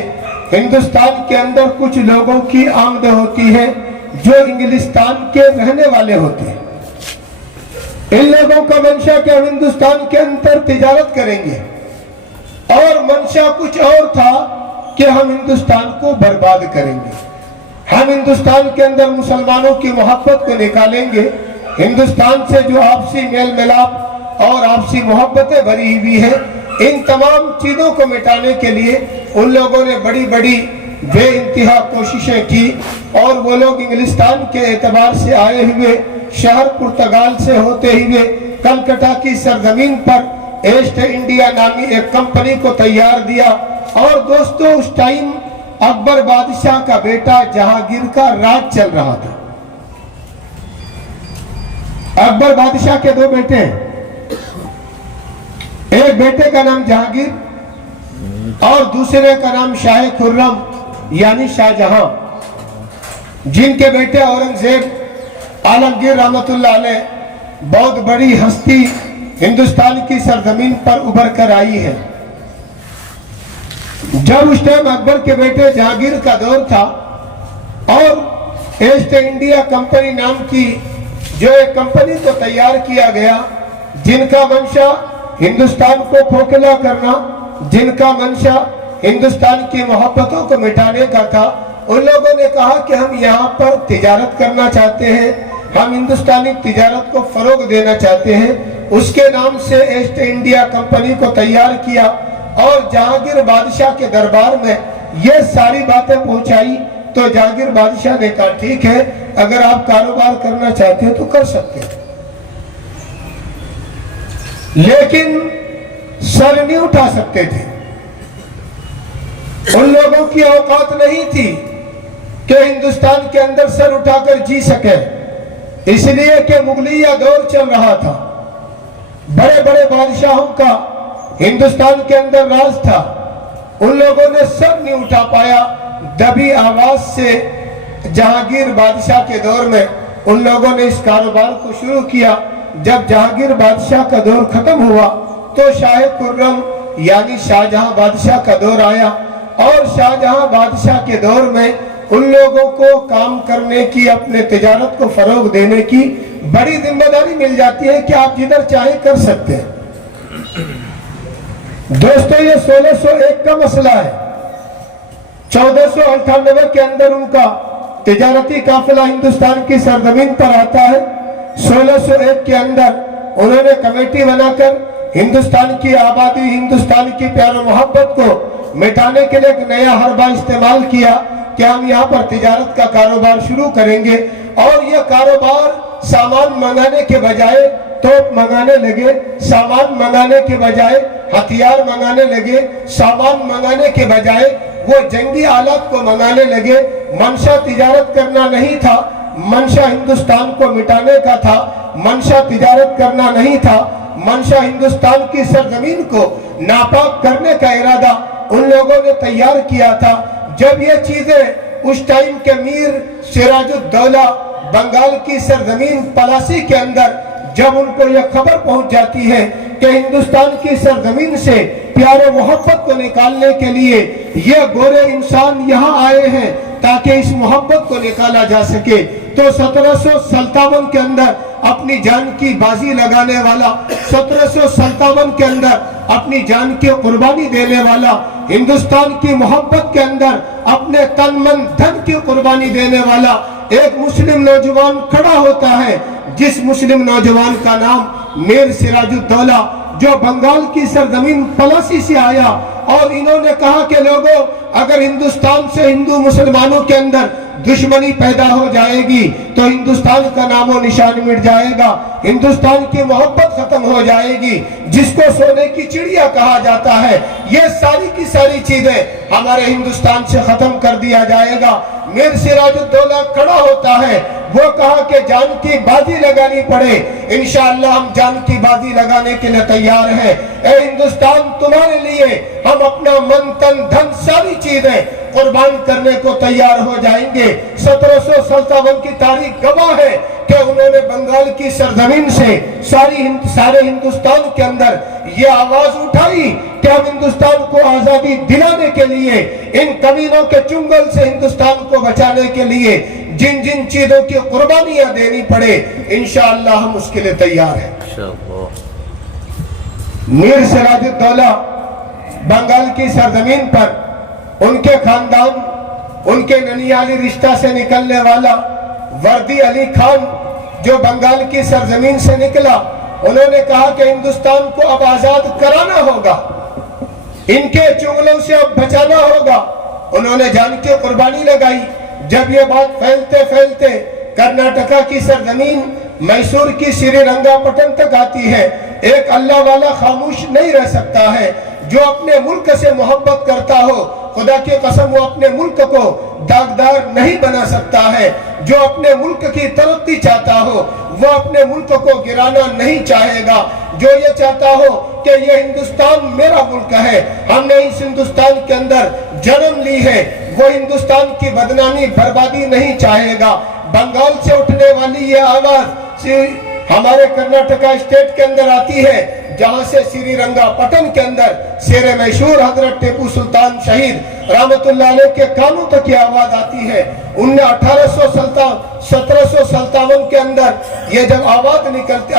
हिंदुस्तान के अंदर कुछ लोगों की आमद होती है जो इंग्लिस्तान के रहने वाले होते हैं। इन लोगों का मंशा कि हम हिंदुस्तान के अंदर तिजारत करेंगे और मंशा कुछ और था कि हम हिंदुस्तान को बर्बाद करेंगे। हम हिंदुस्तान के अंदर मुसलमानों की मोहब्बत को निकालेंगे। हिंदुस्तान से जो आपसी मेल मिलाप और आपसी मोहब्बतें भरी हुई है, इन तमाम चीजों को मिटाने के लिए उन लोगों ने बड़ी बड़ी बेइंतहा कोशिशें की और वो लोग इंग्लिस्तान के एतबार से आए हुए शहर पुर्तगाल से होते हुए कलकत्ता की सरजमीन पर ईस्ट इंडिया नामी एक कंपनी को तैयार दिया। और दोस्तों उस टाइम अकबर बादशाह का बेटा जहांगीर का राज चल रहा था। अकबर बादशाह के 2 बेटे हैं, एक बेटे का नाम जहांगीर और दूसरे का नाम शाह खुर्रम यानी शाहजहां, जिनके बेटे औरंगजेब आलमगीर रहमतुल्लाह अलैह बहुत बड़ी हस्ती हिंदुस्तान की सरजमीन पर उभर कर आई है। जब उस टाइम अकबर के बेटे जहांगीर का दौर था और ईस्ट इंडिया कंपनी नाम की जो एक कंपनी को तैयार किया गया, जिनका मंशा हिंदुस्तान को खोखला करना, जिनका मंशा हिंदुस्तान की मोहब्बतों को मिटाने का था, उन लोगों ने कहा कि हम यहाँ पर तिजारत करना चाहते हैं, हम हिंदुस्तानी तिजारत को फरोग देना चाहते हैं। उसके नाम से ईस्ट इंडिया कंपनी को तैयार किया اور جہانگیر بادشاہ کے دربار میں یہ ساری باتیں پہنچائی تو جہانگیر بادشاہ نے کہا ٹھیک ہے اگر آپ کاروبار کرنا چاہتے ہیں تو کر سکتے ہیں، لیکن سر نہیں اٹھا سکتے تھے، ان لوگوں کی اوقات نہیں تھی کہ ہندوستان کے اندر سر اٹھا کر جی سکے، اس لیے کہ مغلیہ دور چل رہا تھا، بڑے بڑے بادشاہوں کا ہندوستان کے اندر راج تھا، ان لوگوں نے سر نہیں اٹھا پایا، دبی آواز سے جہانگیر بادشاہ کے دور میں ان لوگوں نے اس کاروبار کو شروع کیا۔ جب جہانگیر بادشاہ کا دور ختم ہوا تو شاہ خرم یعنی شاہجہاں بادشاہ کا دور آیا، اور شاہجہاں بادشاہ کے دور میں ان لوگوں کو کام کرنے کی، اپنے تجارت کو فروغ دینے کی بڑی ذمہ داری مل جاتی ہے کہ آپ جدھر چاہیں کر سکتے ہیں۔ دوستو یہ 1601 کا مسئلہ ہے، 1498 کے اندر ان کا تجارتی قافلہ ہندوستان کی سرزمین پر آتا ہے، 1601 کے اندر انہوں نے کمیٹی بنا کر ہندوستان کی آبادی، ہندوستان کی پیار و محبت کو مٹانے کے لیے ایک نیا حربہ استعمال کیا کہ ہم یہاں پر تجارت کا کاروبار شروع کریں گے، اور یہ کاروبار سامان منگانے کے بجائے توپ منگانے لگے، سامان منگانے کے بجائے ہتھیار منگانے لگے، سامان منگانے کے بجائے وہ جنگی آلات کو منگانے لگے۔ منشا تجارت کرنا نہیں تھا، منشا ہندوستان کو مٹانے کا تھا، منشا تجارت کرنا نہیں تھا، منشا ہندوستان کی سرزمین کو ناپاک کرنے کا ارادہ ان لوگوں نے تیار کیا تھا۔ جب یہ چیزیں اس ٹائم کے میر سراج الدولہ بنگال کی سرزمین پلاسی کے اندر جب ان کو یہ خبر پہنچ جاتی ہے کہ ہندوستان کی سرزمین سے پیار و محبت کو نکالنے کے لیے یہ گورے انسان یہاں آئے ہیں تاکہ اس محبت کو نکالا جا سکے، تو 1757 کے اندر اپنی جان کی بازی لگانے والا، 1757 کے اندر اپنی جان کی قربانی دینے والا، ہندوستان کی محبت کے اندر اپنے تن من دھن کی قربانی دینے والا ایک مسلم نوجوان کھڑا ہوتا ہے، جس مسلم نوجوان کا نام میر سراج الدولہ، جو بنگال کی سرزمین پلاسی سے آیا، اور انہوں نے کہا کہ لوگوں اگر ہندوستان سے ہندو مسلمانوں کے اندر دشمنی پیدا ہو جائے گی تو ہندوستان کا نام و نشان مٹ جائے گا، ہندوستان کی محبت ختم ہو جائے گی، جس کو سونے کی چڑیا کہا جاتا ہے، یہ ساری کی ساری چیزیں ہمارے ہندوستان سے ختم کر دیا جائے گا۔ میر سراج الدولہ کھڑا ہوتا ہے، وہ کہا کہ جان کی بازی لگانی پڑے، انشاءاللہ ہم جان کی بازی لگانے کے لیے تیار ہیں، اے ہندوستان تمہارے لیے ہم اپنا من تن دھن ساری چیزیں قربان کرنے کو تیار ہو جائیں گے۔ 1757 کی تاریخ گواہ ہے کہ انہوں نے بنگال کی سرزمین سے سارے ہندوستان کے اندر یہ آواز اٹھائی کہ ہم ہندوستان کو آزادی دلانے کے لیے، ان کمینوں کے چنگل سے ہندوستان کو بچانے کے لیے جن جن چیزوں کی قربانیاں دینی پڑے انشاءاللہ ہم اس کے لیے تیار ہیں۔ میر سراج الدولہ بنگال کی سرزمین پر ان کے خاندان، ان کے ننیالی رشتہ سے نکلنے والا وردی علی خان جو بنگال کی سرزمین سے نکلا، انہوں نے کہا کہ ہندوستان کو اب آزاد کرانا ہوگا، ان کے چنگلوں سے اب بچانا ہوگا۔ انہوں نے جان کی قربانی لگائی۔ جب یہ بات پھیلتے پھیلتے کرناٹکا کی سرزمین میسور کی سری رنگا پٹن تک آتی ہے، ایک اللہ والا خاموش نہیں رہ سکتا ہے، جو اپنے ملک سے محبت کرتا ہو، خدا کی قسم وہ اپنے ملک کو داغدار نہیں بنا سکتا ہے، جو اپنے ملک کی ترقی چاہتا ہو وہ اپنے ملک کو گرانا نہیں چاہے گا، جو یہ چاہتا ہو کہ یہ ہندوستان میرا ملک ہے، ہم نے اس ہندوستان کے اندر جنم لی ہے، وہ ہندوستان کی بدنامی بربادی نہیں چاہے گا۔ بنگال سے اٹھنے والی یہ آواز ہمارے کرناٹکا اسٹیٹ کے اندر آتی ہے، جہاں سے سری رنگا پٹن کے اندر شیر مشہور حضرت ٹیپو سلطان شہید رحمت اللہ علیہ کے کانوں تک یہ آواز آتی ہے۔ 1757 کے اندر یہ جب آواز نکلتی،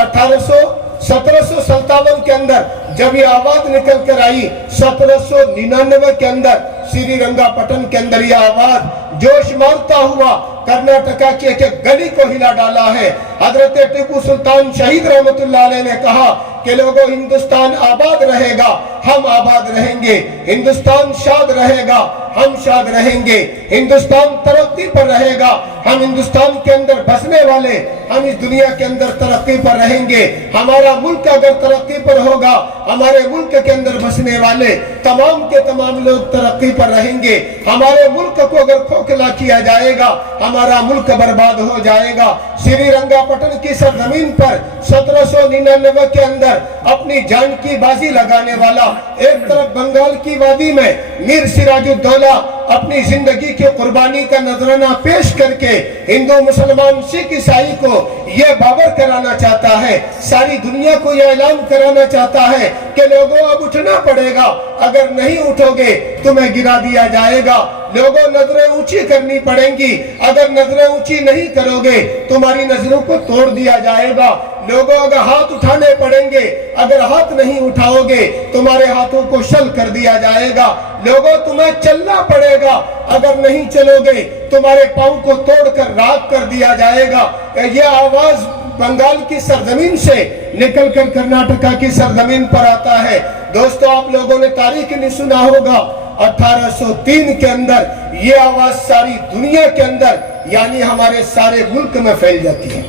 1757 کے اندر جب یہ آواز نکل کر آئی، 1799 کے اندر سری رنگا پٹن کے اندر یہ آواز جوش مارتا ہوا کرناٹکا کی ایک گلی کو ہلا ڈالا ہے۔ حضرت ٹیپو سلطان شہید رحمت اللہ علیہ نے کہا کہ لوگوں हिंदुस्तान आबाद रहेगा, हम आबाद रहेंगे. हिंदुस्तान शाद रहेगा, हम शाद रहेंगे. हिंदुस्तान तरक्की पर रहेगा, हम हिंदुस्तान के अंदर बसने वाले हम इस दुनिया के अंदर तरक्की पर रहेंगे. हमारा मुल्क अगर तरक्की पर होगा, हमारे मुल्क के अंदर बसने वाले तमाम के तमाम लोग तरक्की पर रहेंगे. हमारे मुल्क को अगर खोखला किया जाएगा, हमारा मुल्क बर्बाद हो जाएगा. श्रीरंगापट्टनम की सरजमीन पर 1799 के अंदर अपनी जान की बाजी लगाने वाला, एक तरफ बंगाल की वादी में मीर सिराजुद्दौला अपनी जिंदगी की कुर्बानी का नजराना पेश करके हिंदू मुसलमान सिख ईसाई को यह बावर कराना चाहता है, सारी दुनिया को यह ऐलान कराना चाहता है कि लोगों अब उठना पड़ेगा, अगर नहीं उठोगे तुम्हें गिरा दिया जाएगा. लोगों नजरें ऊंची करनी पड़ेंगी, अगर नजरें ऊंची नहीं करोगे तुम्हारी नजरों को तोड़ दिया जाएगा. लोगों अगर हाथ उठाने पड़ेंगे, अगर हाथ नहीं उठाओगे तुम्हारे हाथों को शल कर दिया जाएगा. लोगों तुम्हें चलना पड़ेगा, अगर नहीं चलोगे तुम्हारे पांव को तोड़कर राख कर दिया जाएगा. यह आवाज बंगाल की सरजमीन से निकलकर कर्नाटका की सरजमीन पर आता है. दोस्तों, आप लोगों ने तारीख नहीं सुना होगा, 1803 के अंदर ये आवाज सारी दुनिया के अंदर यानी हमारे सारे मुल्क में फैल जाती है.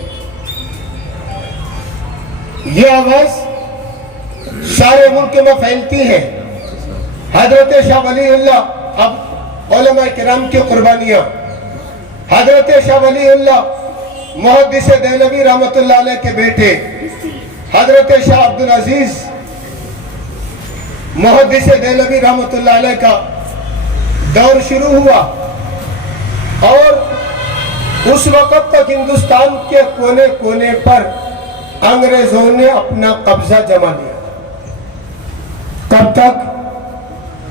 ये आवाज सारे मुल्क में फैलती है. हजरत शाह वलीउल्लाह, अब उलमा किराम की कुर्बानियां, हजरत शाह वलीउल्लाह मुहद्दिस देहलवी रहमतुल्लाह अलैह के बेटे हजरत शाह अब्दुल अजीज मुहद्दिस देहलवी रहमतुल्लाह अलैह का दौर शुरू हुआ और उस वक्त तक हिंदुस्तान के कोने कोने पर अंग्रेजों ने अपना कब्जा जमा लिया. कब तक?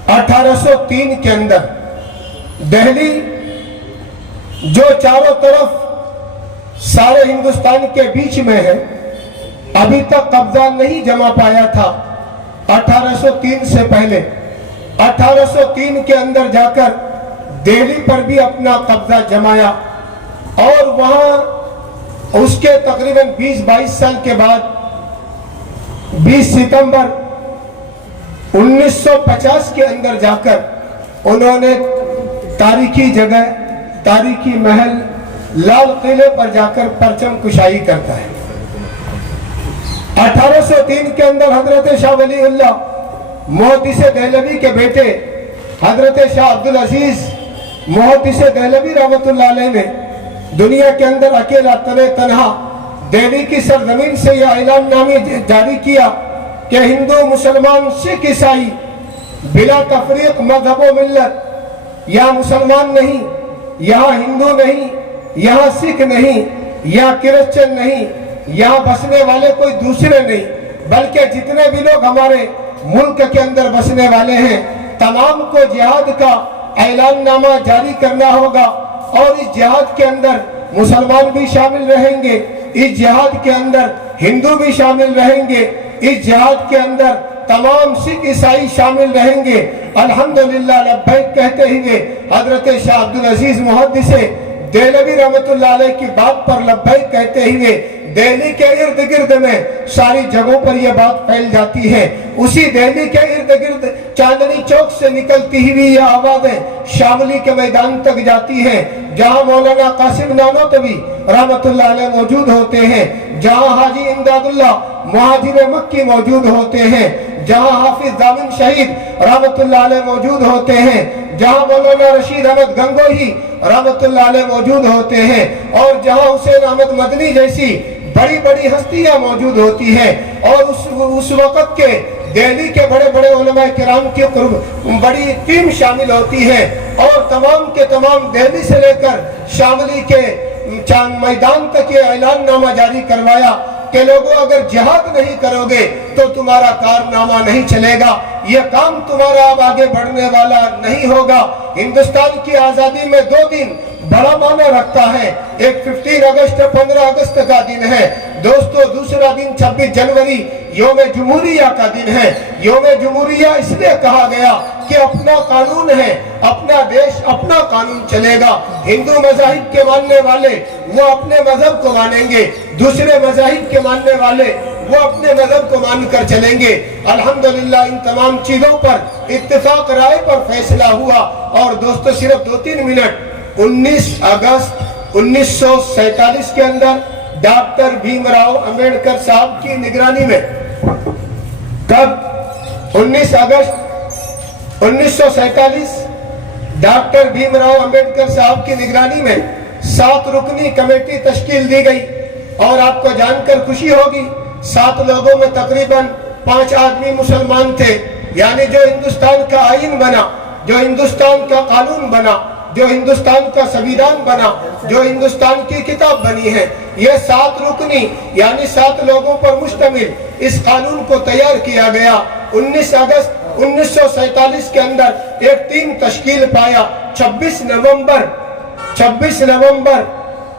1803 के अंदर दिल्ली जो चारों तरफ सारे हिंदुस्तान के बीच में है, अभी तक कब्जा नहीं जमा पाया था. 1803 से पहले 1803 के अंदर जाकर दिल्ली पर भी अपना कब्जा जमाया और वहां उसके तकरीबन 20-22 साल के बाद 20 सितंबर 1950 के अंदर जाकर उन्होंने तारीखी जगह, तारीखी महल लाल किले पर जाकर परचम कुशाई करता है. 1803 के अंदर हजरत शाह वलीउल्लाह मुहद्दिस देहलवी के बेटे हजरत शाह अब्दुल अजीज मुहद्दिस देहलवी रहमतुल्लाह अलैह ने दुनिया के अंदर अकेला तने तनहा दिल्ली की सरजमीन से यह ऐलाननामे जारी किया कि हिंदू मुसलमान सिख ईसाई बिला तफरीक मजहब व मिल्लत, यहाँ मुसलमान नहीं, यहाँ हिंदू नहीं, यहाँ सिख नहीं, यहाँ क्रिश्चियन नहीं, यहाँ बसने वाले कोई दूसरे नहीं, बल्कि जितने भी लोग हमारे मुल्क के अंदर बसने वाले हैं तमाम को जिहाद का ऐलाननामा जारी करना होगा. और इस जिहाद के अंदर मुसलमान भी शामिल रहेंगे, इस जिहाद के अंदर हिंदू भी शामिल रहेंगे, इस जिहाद के अंदर तमाम सिख ईसाई शामिल रहेंगे. अल्हम्दुलिल्लाह लब्बैक कहते हुए हजरत शाह अब्दुल अजीज मुहद्दिस देहलवी रहमतुल्लाह अलैह की बात पर लब्बैक कहते हुए दिल्ली के इर्द गिर्द में सारी जगहों पर यह बात फैल जाती है. उसी दिल्ली के इर्द गिर्द चांदनी चौक से निकलती हुई यह आवाज़ें शामली के मैदान तक जाती हैं, जहां मौलाना कासिम नानोतवी रहमतुल्लाह अलैह मौजूद होते हैं, जहां हाजी इमदादुल्लाह मुहाजिर मक्की मौजूद होते हैं, जहां हाफिज दामिन शहीद रहमतुल्लाह अलैह मौजूद होते हैं, जहां मौलाना रशीद अहमद गंगोही रहमतुल्लाह अलैह मौजूद होते हैं, और जहां हुसैन अहमद मदनी जैसी बड़ी बड़ी हस्तियां मौजूद होती हैं. और उस वक्त के दिल्ली के बड़े बड़े उलमा किराम की बड़ी टीम शामिल होती है और तमाम के तमाम दिल्ली से लेकर शामली के मैदान तक ये ऐलाननामा जारी करवाया कि लोगों अगर जिहाद नहीं करोगे तो तुम्हारा कारनामा नहीं चलेगा, यह काम तुम्हारा अब आगे बढ़ने वाला नहीं होगा. हिंदुस्तान की आजादी में 2 दिन बड़ा माना रखता है. एक 15 अगस्त 15 अगस्त का दिन है दोस्तों. दूसरा दिन 26 जनवरी योम जमहूरिया का दिन है. योम जमहूरिया इसलिए कहा गया कि अपना कानून है, अपना देश अपना कानून चलेगा. हिंदू मज़ाहिब के मानने वाले वो अपने मजहब को मानेंगे, दूसरे मज़ाहिब के मानने वाले वो अपने मजहब को मानकर चलेंगे। अल्हम्दुलिल्लाह इन तमाम चीजों पर इत्तेफाक राय पर फैसला हुआ। और दोस्तों सिर्फ 2-3 मिनट, 19 अगस्त 1947 के अंदर डॉक्टर भीमराव अंबेडकर साहब की निगरानी में, कब 19 अगस्त 1947 डॉक्टर भीमराव अंबेडकर साहब की निगरानी में 7 रुकनी कमेटी तश्कील दी गई। और आपको जानकर खुशी होगी 7 लोगों में तकरीबन 5 आदमी मुसलमान थे। यानी जो हिंदुस्तान का आईन बना, जो हिंदुस्तान का कानून बना, जो हिंदुस्तान का संविधान बना, जो हिंदुस्तान की किताब बनी है, ये 7 रुकनी यानी 7 लोगों पर मुश्तमिल इस कानून को तैयार किया गया। 19 अगस्त 1947 के अंदर एक टीम तश्कील पाया। 26 नवंबर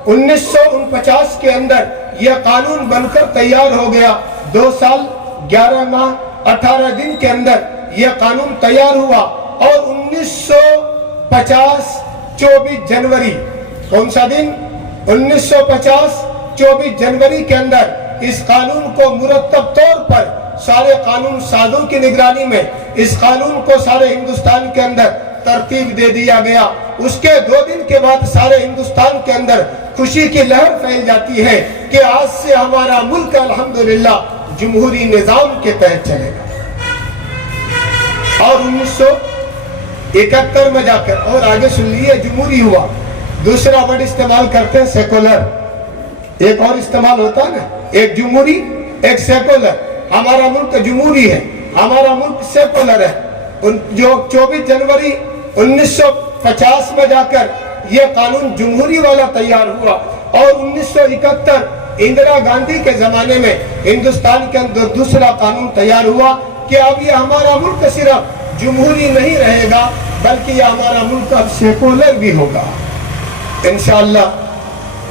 1949 के अंदर यह कानून बनकर तैयार हो गया। 2 साल 11 माह 18 दिन के अंदर यह कानून तैयार हुआ। और 1950 24 जनवरी, कौन सा दिन? 1950 24 जनवरी के अंदर इस कानून को मुरतब तौर पर सारे कानून साजों की निगरानी में इस कानून को सारे हिंदुस्तान के अंदर तरतीब दे दिया गया। उसके 2 दिन के बाद सारे हिंदुस्तान के अंदर खुशी की लहर फैल जाती है कि आज से हमारा मुल्क अल्हम्दुलिल्लाह जमहूरी निजाम के तहत चलेगा। और 1971 में जाकर, और आगे सुन लीजिए, जमहूरी हुआ। दूसरा वर्ड इस्तेमाल करते हैं सेकुलर। एक और इस्तेमाल होता है ना, एक जमहूरी एक सेकुलर। हमारा मुल्क जमहूरी है, हमारा मुल्क सेकुलर है। जो 24 जनवरी 1950 में जाकर यह कानून जमहूरी वाला तैयार हुआ। और 1971 इंदिरा गांधी के जमाने में हिंदुस्तान के अंदर दूसरा कानून तैयार हुआ कि अब ये हमारा मुल्क सिर्फ जमहूरी नहीं रहेगा बल्कि ये हमारा मुल्क अब सेकुलर भी होगा इंशाअल्लाह।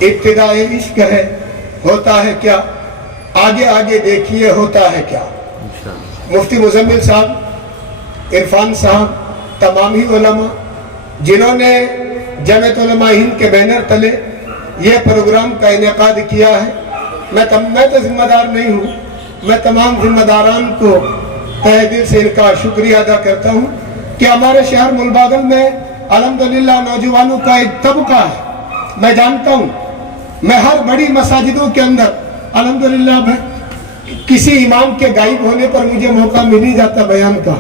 इब्तिदाए इश्क है, होता है क्या आगे आगे देखिए होता है क्या। मुफ्ती मुजम्मिल साहब, इरफान साहब, तमाम ही उलमा जिन्होंने जमीयत उलमा हिंद के बैनर तले ये प्रोग्राम का इनेकाद किया है, मैं तो जिम्मेदार नहीं हूँ, मैं तमाम जिम्मेदारान को तहे दिल से इनका शुक्रिया अदा करता हूँ कि हमारे शहर मुलबागल में अल्हम्दुलिल्लाह नौजवानों का एक तबका है। मैं जानता हूँ, मैं हर बड़ी मसाजिदों के अंदर अल्हम्दुलिल्लाह किसी इमाम के गायब होने पर मुझे मौका मिल ही जाता बयान का।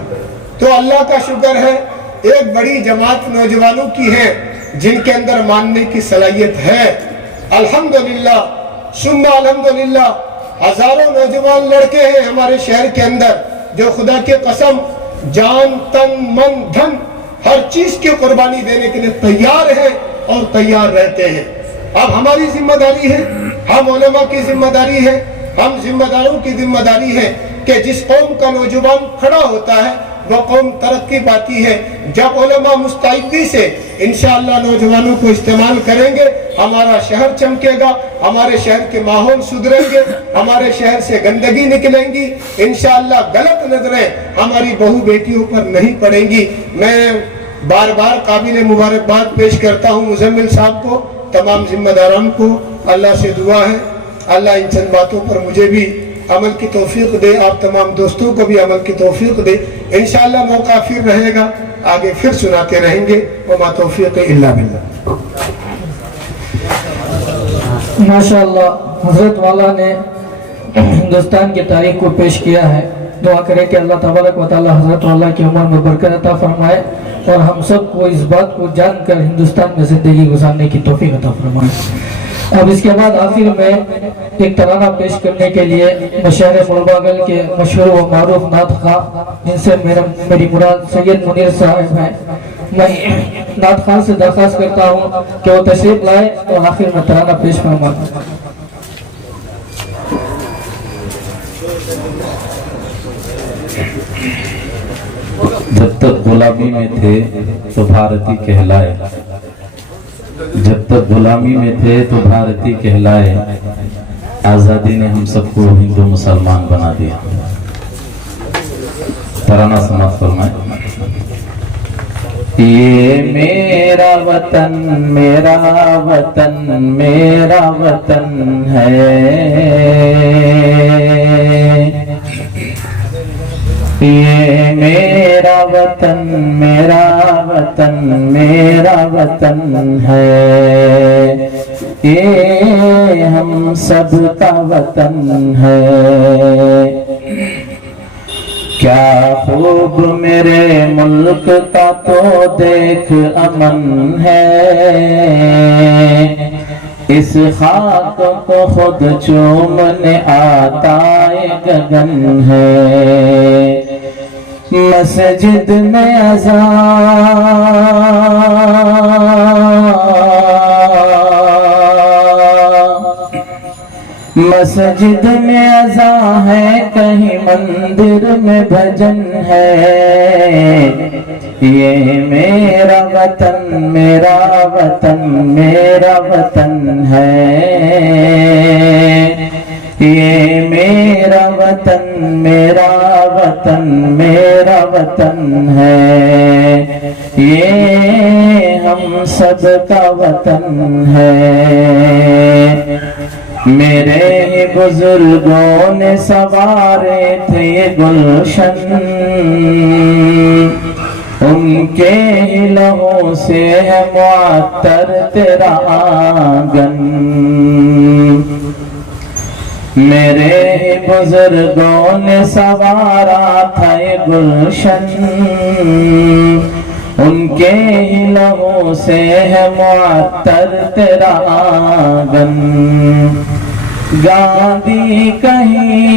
तो अल्लाह का शुक्र है एक बड़ी जमात नौजवानों की है जिनके अंदर मानने की सलाहियत है। अल्हम्दुलिल्लाह सुम्मा अल्हम्दुलिल्लाह हजारों नौजवान लड़के हैं हमारे शहर के अंदर जो खुदा के कसम जान तन मन धन हर चीज की कुर्बानी देने के लिए तैयार है और तैयार रहते हैं। अब हमारी जिम्मेदारी है, हम उलमा की जिम्मेदारी है, हम जिम्मेदारों की जिम्मेदारी है कि जिस कौम का नौजवान खड़ा होता है वो कौम तरक्की पाती है। जब उलमा मुस्तैदी से इंशाअल्लाह नौजवानों को इस्तेमाल करेंगे हमारा शहर चमकेगा, हमारे शहर के माहौल सुधरेंगे, हमारे शहर से गंदगी निकलेंगी, इंशाअल्लाह गलत नजरें हमारी बहू बेटियों पर नहीं पड़ेंगी। मैं बार बार काबिल मुबारकबाद पेश करता हूँ मुजम्मिल साहब को, तमाम जिम्मेदारान को। अल्लाह से दुआ है अल्लाह इन चंद बातों पर मुझे भी अमल की तौफीक दे, आप तमाम दोस्तों को भी अमल की तौफीक दे। इंशाअल्लाह मौका फिर रहेगा, आगे फिर सुनाते रहेंगे। वमा तौफीक इल्ला बिल्लाह। माशाअल्लाह हजरत वाला ने हिंदुस्तान की तारीख को पेश किया है। दुआ करें कि अल्लाह तबारक व तआला हजरत वाला की उम्र में बरकत अता फरमाए और हम सब को इस बात को जानकर हिंदुस्तान में जिंदगी गुजारने की तौफीक अता फरमाए। अब इसके बाद आखिर में एक तराना पेश करने के लिए मशहर मुलबागल के मशहूर व मारूफ नात खा जिनसे मेरी मुराद सैयद मुनीर साहब हैं, मैं नात खान से दरख्वास्त करता हूँ कि वो तशरीफ लाए और आखिर में तराना पेश फरमाए। जब तक गुलामी में थे तो भारती कहलाए, जब तक गुलामी में थे तो भारती कहलाए, आजादी ने हम सबको हिंदू मुसलमान बना दिया। तराना समाप्त फरमाए। ये मेरा वतन मेरा वतन मेरा वतन है, یہ میرا وطن میرا وطن میرا وطن ہے، یہ ہم سب کا وطن ہے۔ کیا خوب میرے ملک کا تو دیکھ امن ہے، اس خاک کو خود چومنے آتا گگن ہے۔ مسجد میں اذان، مسجد میں اذان ہے، کہیں مندر میں بھجن ہے۔ یہ میرا وطن میرا وطن میرا وطن ہے، یہ میرا وطن میرا وطن میرا وطن ہے، یہ ہم سب کا وطن ہے۔ میرے ہی بزرگوں نے سنوارے تھے یہ گلشن، ان کے ہی لہو سے ہے معطر تیرا آنگن۔ میرے ہی بزرگوں نے سنوارا تھا یہ گلشن، ان کے ہی لہو سے ہے معطر تیرا آنگن۔ گاندھی کہیں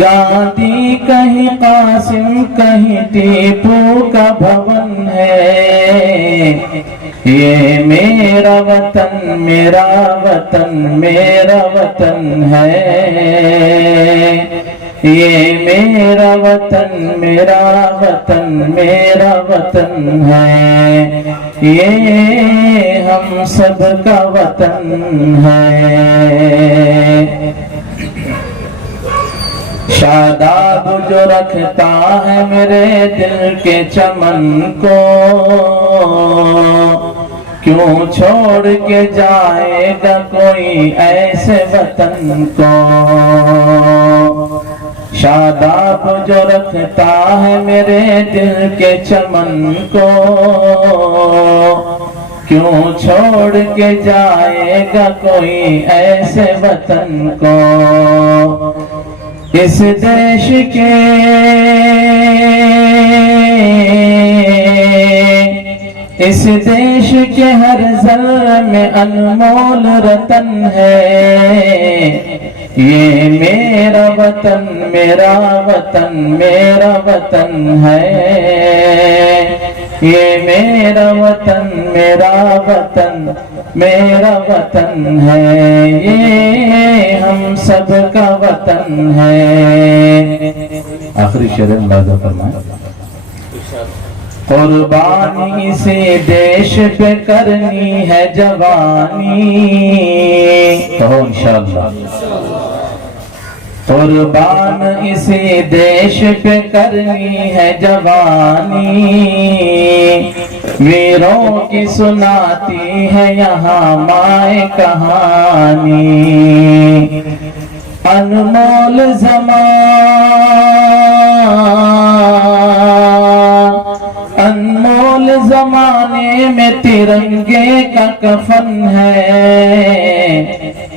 گاندھی کہیں قاسم کہیں ٹیپو کا بھون ہے، یہ میرا وطن میرا وطن میرا وطن ہے، یہ میرا وطن میرا وطن میرا وطن ہے، یہ ہم سب کا وطن ہے۔ شاداب جو رکھتا ہے میرے دل کے چمن کو، کیوں چھوڑ کے جائے گا کوئی ایسے وطن کو۔ شاداب جو رکھتا ہے میرے دل کے چمن کو، کیوں چھوڑ کے جائے گا کوئی ایسے وطن کو۔ اس دیش کے اس دیش کے ہر ذرے میں انمول رتن ہے، یہ میرا وطن میرا وطن میرا وطن ہے، یہ میرا وطن میرا وطن میرا وطن ہے، یہ ہم سب کا وطن ہے۔ آخری شعر اندازہ فرمائیں۔ قربانی سے دیش پہ کرنی ہے جوانی، کہو انشاءاللہ۔ قربان اسی دیش پہ کرنی ہے جوانی، ویروں کی سناتی ہے یہاں مائیں کہانی۔ انمول انمول زمانے میں ترنگے کا کفن ہے،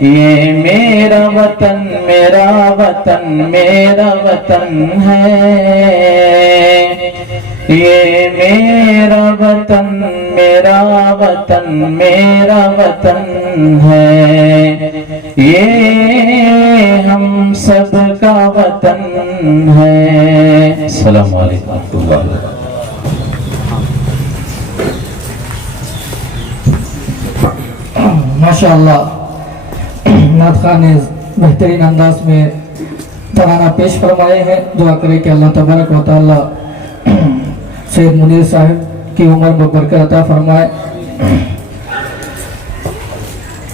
یہ میرا وطن میرا وطن میرا وطن ہے، یہ میرا وطن میرا وطن میرا وطن ہے، یہ ہم سب کا وطن ہے۔ السلام علیکم ورحمۃ اللہ وبرکاتہ۔ ماشاءاللہ نعت خواہ نے بہترین انداز میں ترانہ پیش فرمائے ہیں۔ دعا کرے کہ اللہ تبارک و تعالی سید منیر صاحب کی عمر میں برکت عطا فرمائے۔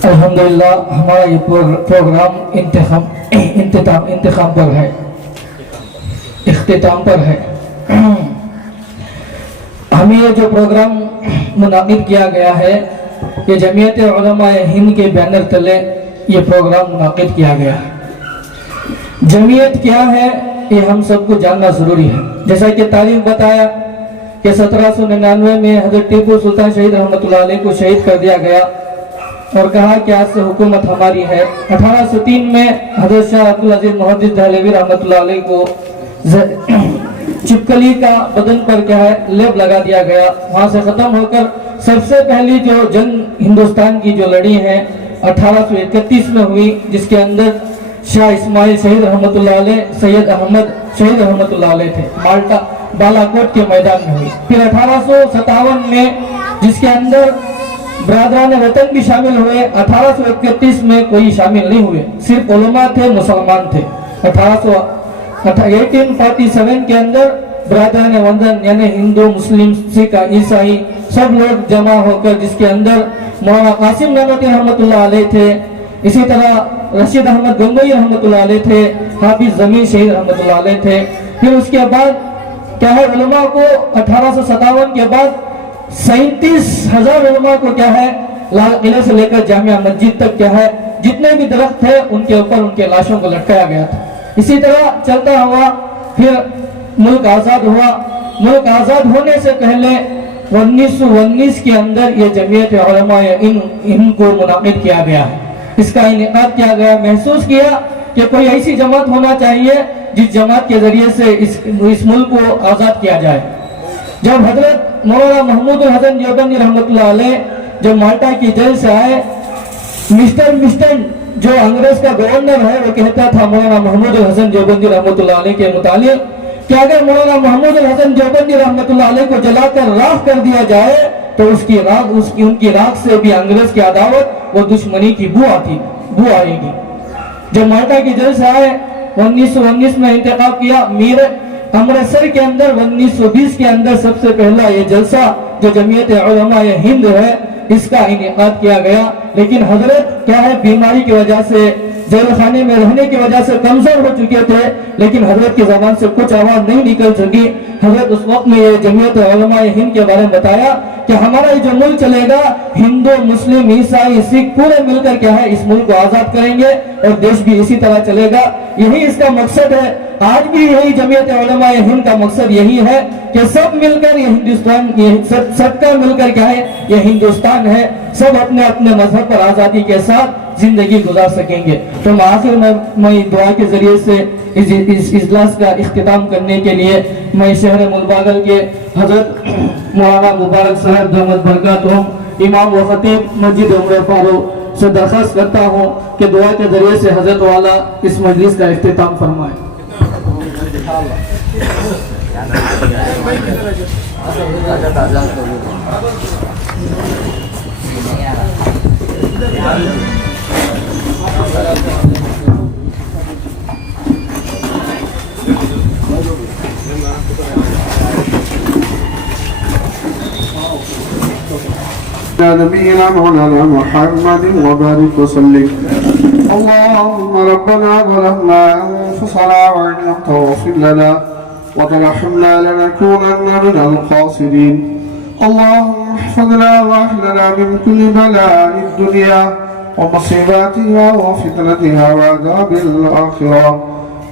الحمدللہ ہمارا یہ پروگرام انتخاب پر ہے، اختتام پر ہے۔ ہمیں یہ جو پروگرام منعقد کیا گیا ہے یہ جمعیت علماء ہند کے بینر تلے ये प्रोग्राम मुनाकिद किया गया है। जमीयत क्या है ये हम सबको जानना ज़रूरी है। जैसा कि तारीख बताया कि 1799 में हज़रत टीपू सुल्तान शहीद रहमतुल्लाह अलैह को शहीद कर दिया गया और कहा कि आज से हुकूमत हमारी है। 1803 में हज़रत शाह अब्दुल अजीज मुहद्दिस दहलवी रहमतुल्लाह अलैह को चिपकली का बदन पर क्या है लेप लगा दिया गया। वहां से खत्म होकर सबसे पहली जो जंग हिंदुस्तान की जो लड़ी है 1831 में हुई, जिसके अंदर शाह इस्माइल शहीद रहमतुल्लाह अलैह, सैयद अहमद शहीद रहमतुल्लाह अलैह थे, माल्टा बालाकोट के मैदान में हुई। फिर 1857 में जिसके अंदर बरादरान वतन भी शामिल हुए। 1831 में कोई शामिल नहीं हुए, सिर्फ उलमा थे, मुसलमान थे। 1847 के अंदर बरादरान वतन यानी हिंदू, मुस्लिम, सिख, ईसाई सब लोग जमा होकर, जिसके अंदर मौलाना कासिम नानवती रहमतुल्लाह अलैह थे, इसी तरह रशीद अहमद गंगोई रहमतुल्लाह अलैह थे, हाफिज जमीन शहीद रहमतुल्लाह अलैह थे। फिर उसके बाद क्या है उलमा को 1857 के बाद 37,000 उलमा को क्या है लाल किले से लेकर जामिया मस्जिद तक क्या है जितने भी दरख्त थे उनके ऊपर उनके लाशों को लटकाया गया था। इसी तरह चलता हुआ फिर मुल्क आज़ाद हुआ। मुल्क आज़ाद होने से पहले 1919 के अंदर ये जमीयत उलमा इनको मुनाकिद किया गया है, इसका इनेकाद किया गया। महसूस किया कि कोई ऐसी जमात होना चाहिए जिस जमात के जरिए से इस मुल्क को आज़ाद किया जाए। जब हजरत मौलाना महमूद हसन देवबंदी रहमतुल्लाह अलैह जब माल्टा की जेल से आए, मिस्टर मिस्टन जो अंग्रेज का गवर्नर है वो कहता था मौलाना महमूद हसन देवबंदी रहमतुल्लाह अलैह के मुतालिक कि अगर मौलाना महमूद हसन देवबंदी रहमतुल्लाह अलैह को जलाकर राख कर दिया जाए तो उनकी राख से भी अंग्रेज की अदावत वो दुश्मनी की बू आएगी। जब माल्टा की जेल से आए 1919 में इंतखाब किया। मीर अमृतसर के अंदर 1920 के अंदर सबसे पहला ये जलसा जो जमीयत उलमा हिंद है इसका इनेकाद किया गया। लेकिन हजरत क्या है बीमारी की वजह से जेल खाने में रहने की वजह से कमजोर हो चुके थे, लेकिन हजरत की जबान से कुछ आवाज नहीं निकल सकी। हजरत उस वक्त में ये जमीयत उलमा हिंद के बारे में बताया कि हमारा ये जो मुल्क चलेगा हिंदू, मुस्लिम, ईसाई, सिख पूरे मिलकर क्या है इस मुल्क को आजाद करेंगे और देश भी इसी तरह चलेगा। यही इसका मकसद है। आज भी यही जमीयत उलमा हिंद का मकसद यही है कि सब मिलकर ये हिंदुस्तान, ये सबका मिलकर क्या है ये हिंदुस्तान है, सब अपने अपने मजहब पर आजादी के साथ जिंदगी गुजार सकेंगे। तो आखिर मैं दुआ के जरिए से इस इजलास का इख्तिताम करने के लिए मैं शहर मुलबागल के हजरत मौलाना मुबारक साहब दामद बरकातहुम इमाम व खतीब मस्जिद उमर फारूक से दरख्वास्त करता हूँ कि दुआ के जरिए से हजरत वाला इस मजलिस का इख्तिताम फरमाए। نبينا مولانا محمد وبارك وسلم. اللهم ربنا ظلمنا انفسنا وان لم تغفر لنا وترحمنا لنكونن من الخاسرين. اللهم احفظنا واحفظنا من كل بلاء الدنيا ومصيباتها وفتنتها وعذاب الاخره.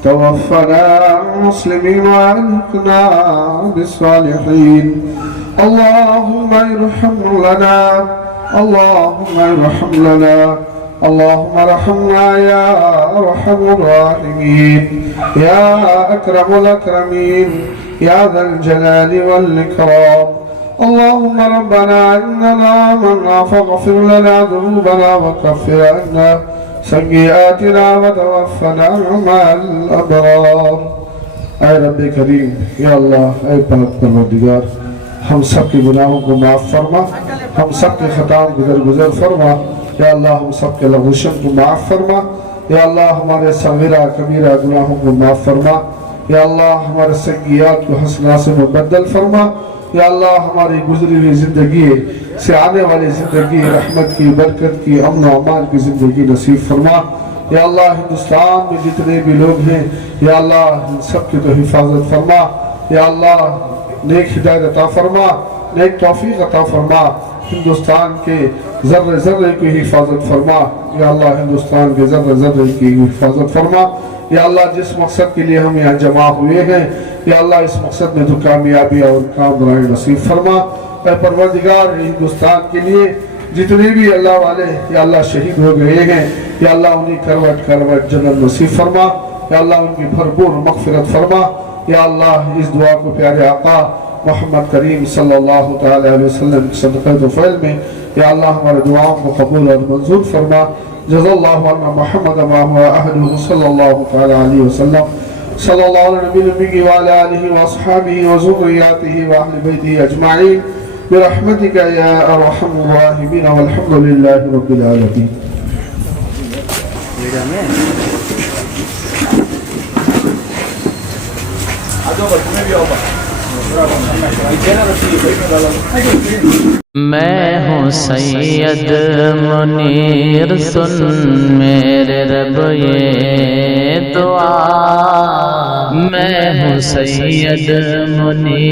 توفنا مسلمين والحقنا بالصالحين. اللهم ارحم لنا، اللهم ارحم لنا، اللهم ارحمنا يا ارحم الراحمين يا اكرم الاكرمين يا ذا الجلال والاكرام. اللهم ربنا اننا آمنا فاغفر لنا ذنوبنا وكفر عنا سيئاتنا وتوفنا مع الابرار. اے رب کریم، یا اللہ، اے پاک پروردگار، ہم سب کے گناہوں کو معاف فرما، ہم سب کے خطاؤں کو درگزر فرما، یا اللہ ہم سب کے لغوشوں کو معاف فرما، یا اللہ ہمارے صغیرہ کبیرہ گناہوں کو معاف فرما، یا اللہ ہمارے سیئات کو حسنات سے مبدل فرما، یا اللہ ہماری گزری ہوئی زندگی سے آنے والی زندگی رحمت کی، برکت کی، امن و امان کی زندگی نصیب فرما. یا اللہ ہندوستان میں جتنے بھی لوگ ہیں یا اللہ ان سب کی تو حفاظت فرما، یا اللہ نیک ہدایت عطا فرما، نیک توفیق عطا فرما، हिंदुस्तान के ज़र्रे ज़र्रे की हिफाजत फरमा। या अल्लाह हिंदुस्तान के ज़र्रे ज़र्रे की हिफाजत फरमा। या अल्लाह जिस मकसद के लिए हम यहाँ जमा हुए हैं, या अल्लाह इस मकसद में तो कामयाबी और कामरानी नसीब फरमा। ऐ परवरदिगार, हिंदुस्तान के लिए जितने भी अल्लाह वाले या अल्लाह शहीद हो गए हैं, या अल्लाह उन्हें करवट करवट जन्नत नसीब फरमा। या अल्लाह उनकी भरपूर मग़फ़िरत फरमा। या अल्लाह इस दुआ को प्यारे आका मोहम्मद करीम सल्लल्लाहु तआला अलैहि वसल्लम की सदक़त फ़ैल में या अल्लाह हमारे दुआओं को कबूल और मंजूर फरमा। जज़ल्लाहु अन्ना मुहम्मद व हुवा अहलुहु सल्लल्लाहु तआला अलैहि वसल्लम। सल्लल्लाहु अलैहि नबी व अला आलिहि व अस्हाबिहि व ज़ुर्रिय्यतिहि व अहलि बैतिहि अजमईन बिरहमतिक या अरहमुर राहिमीन वल्हम्दुलिल्लाहि रब्बिल आलमीन। मैं हूँ सैयद मुनीर, सुन मेरे रब ये दुआ। मैं हूँ सैयद मुनीर।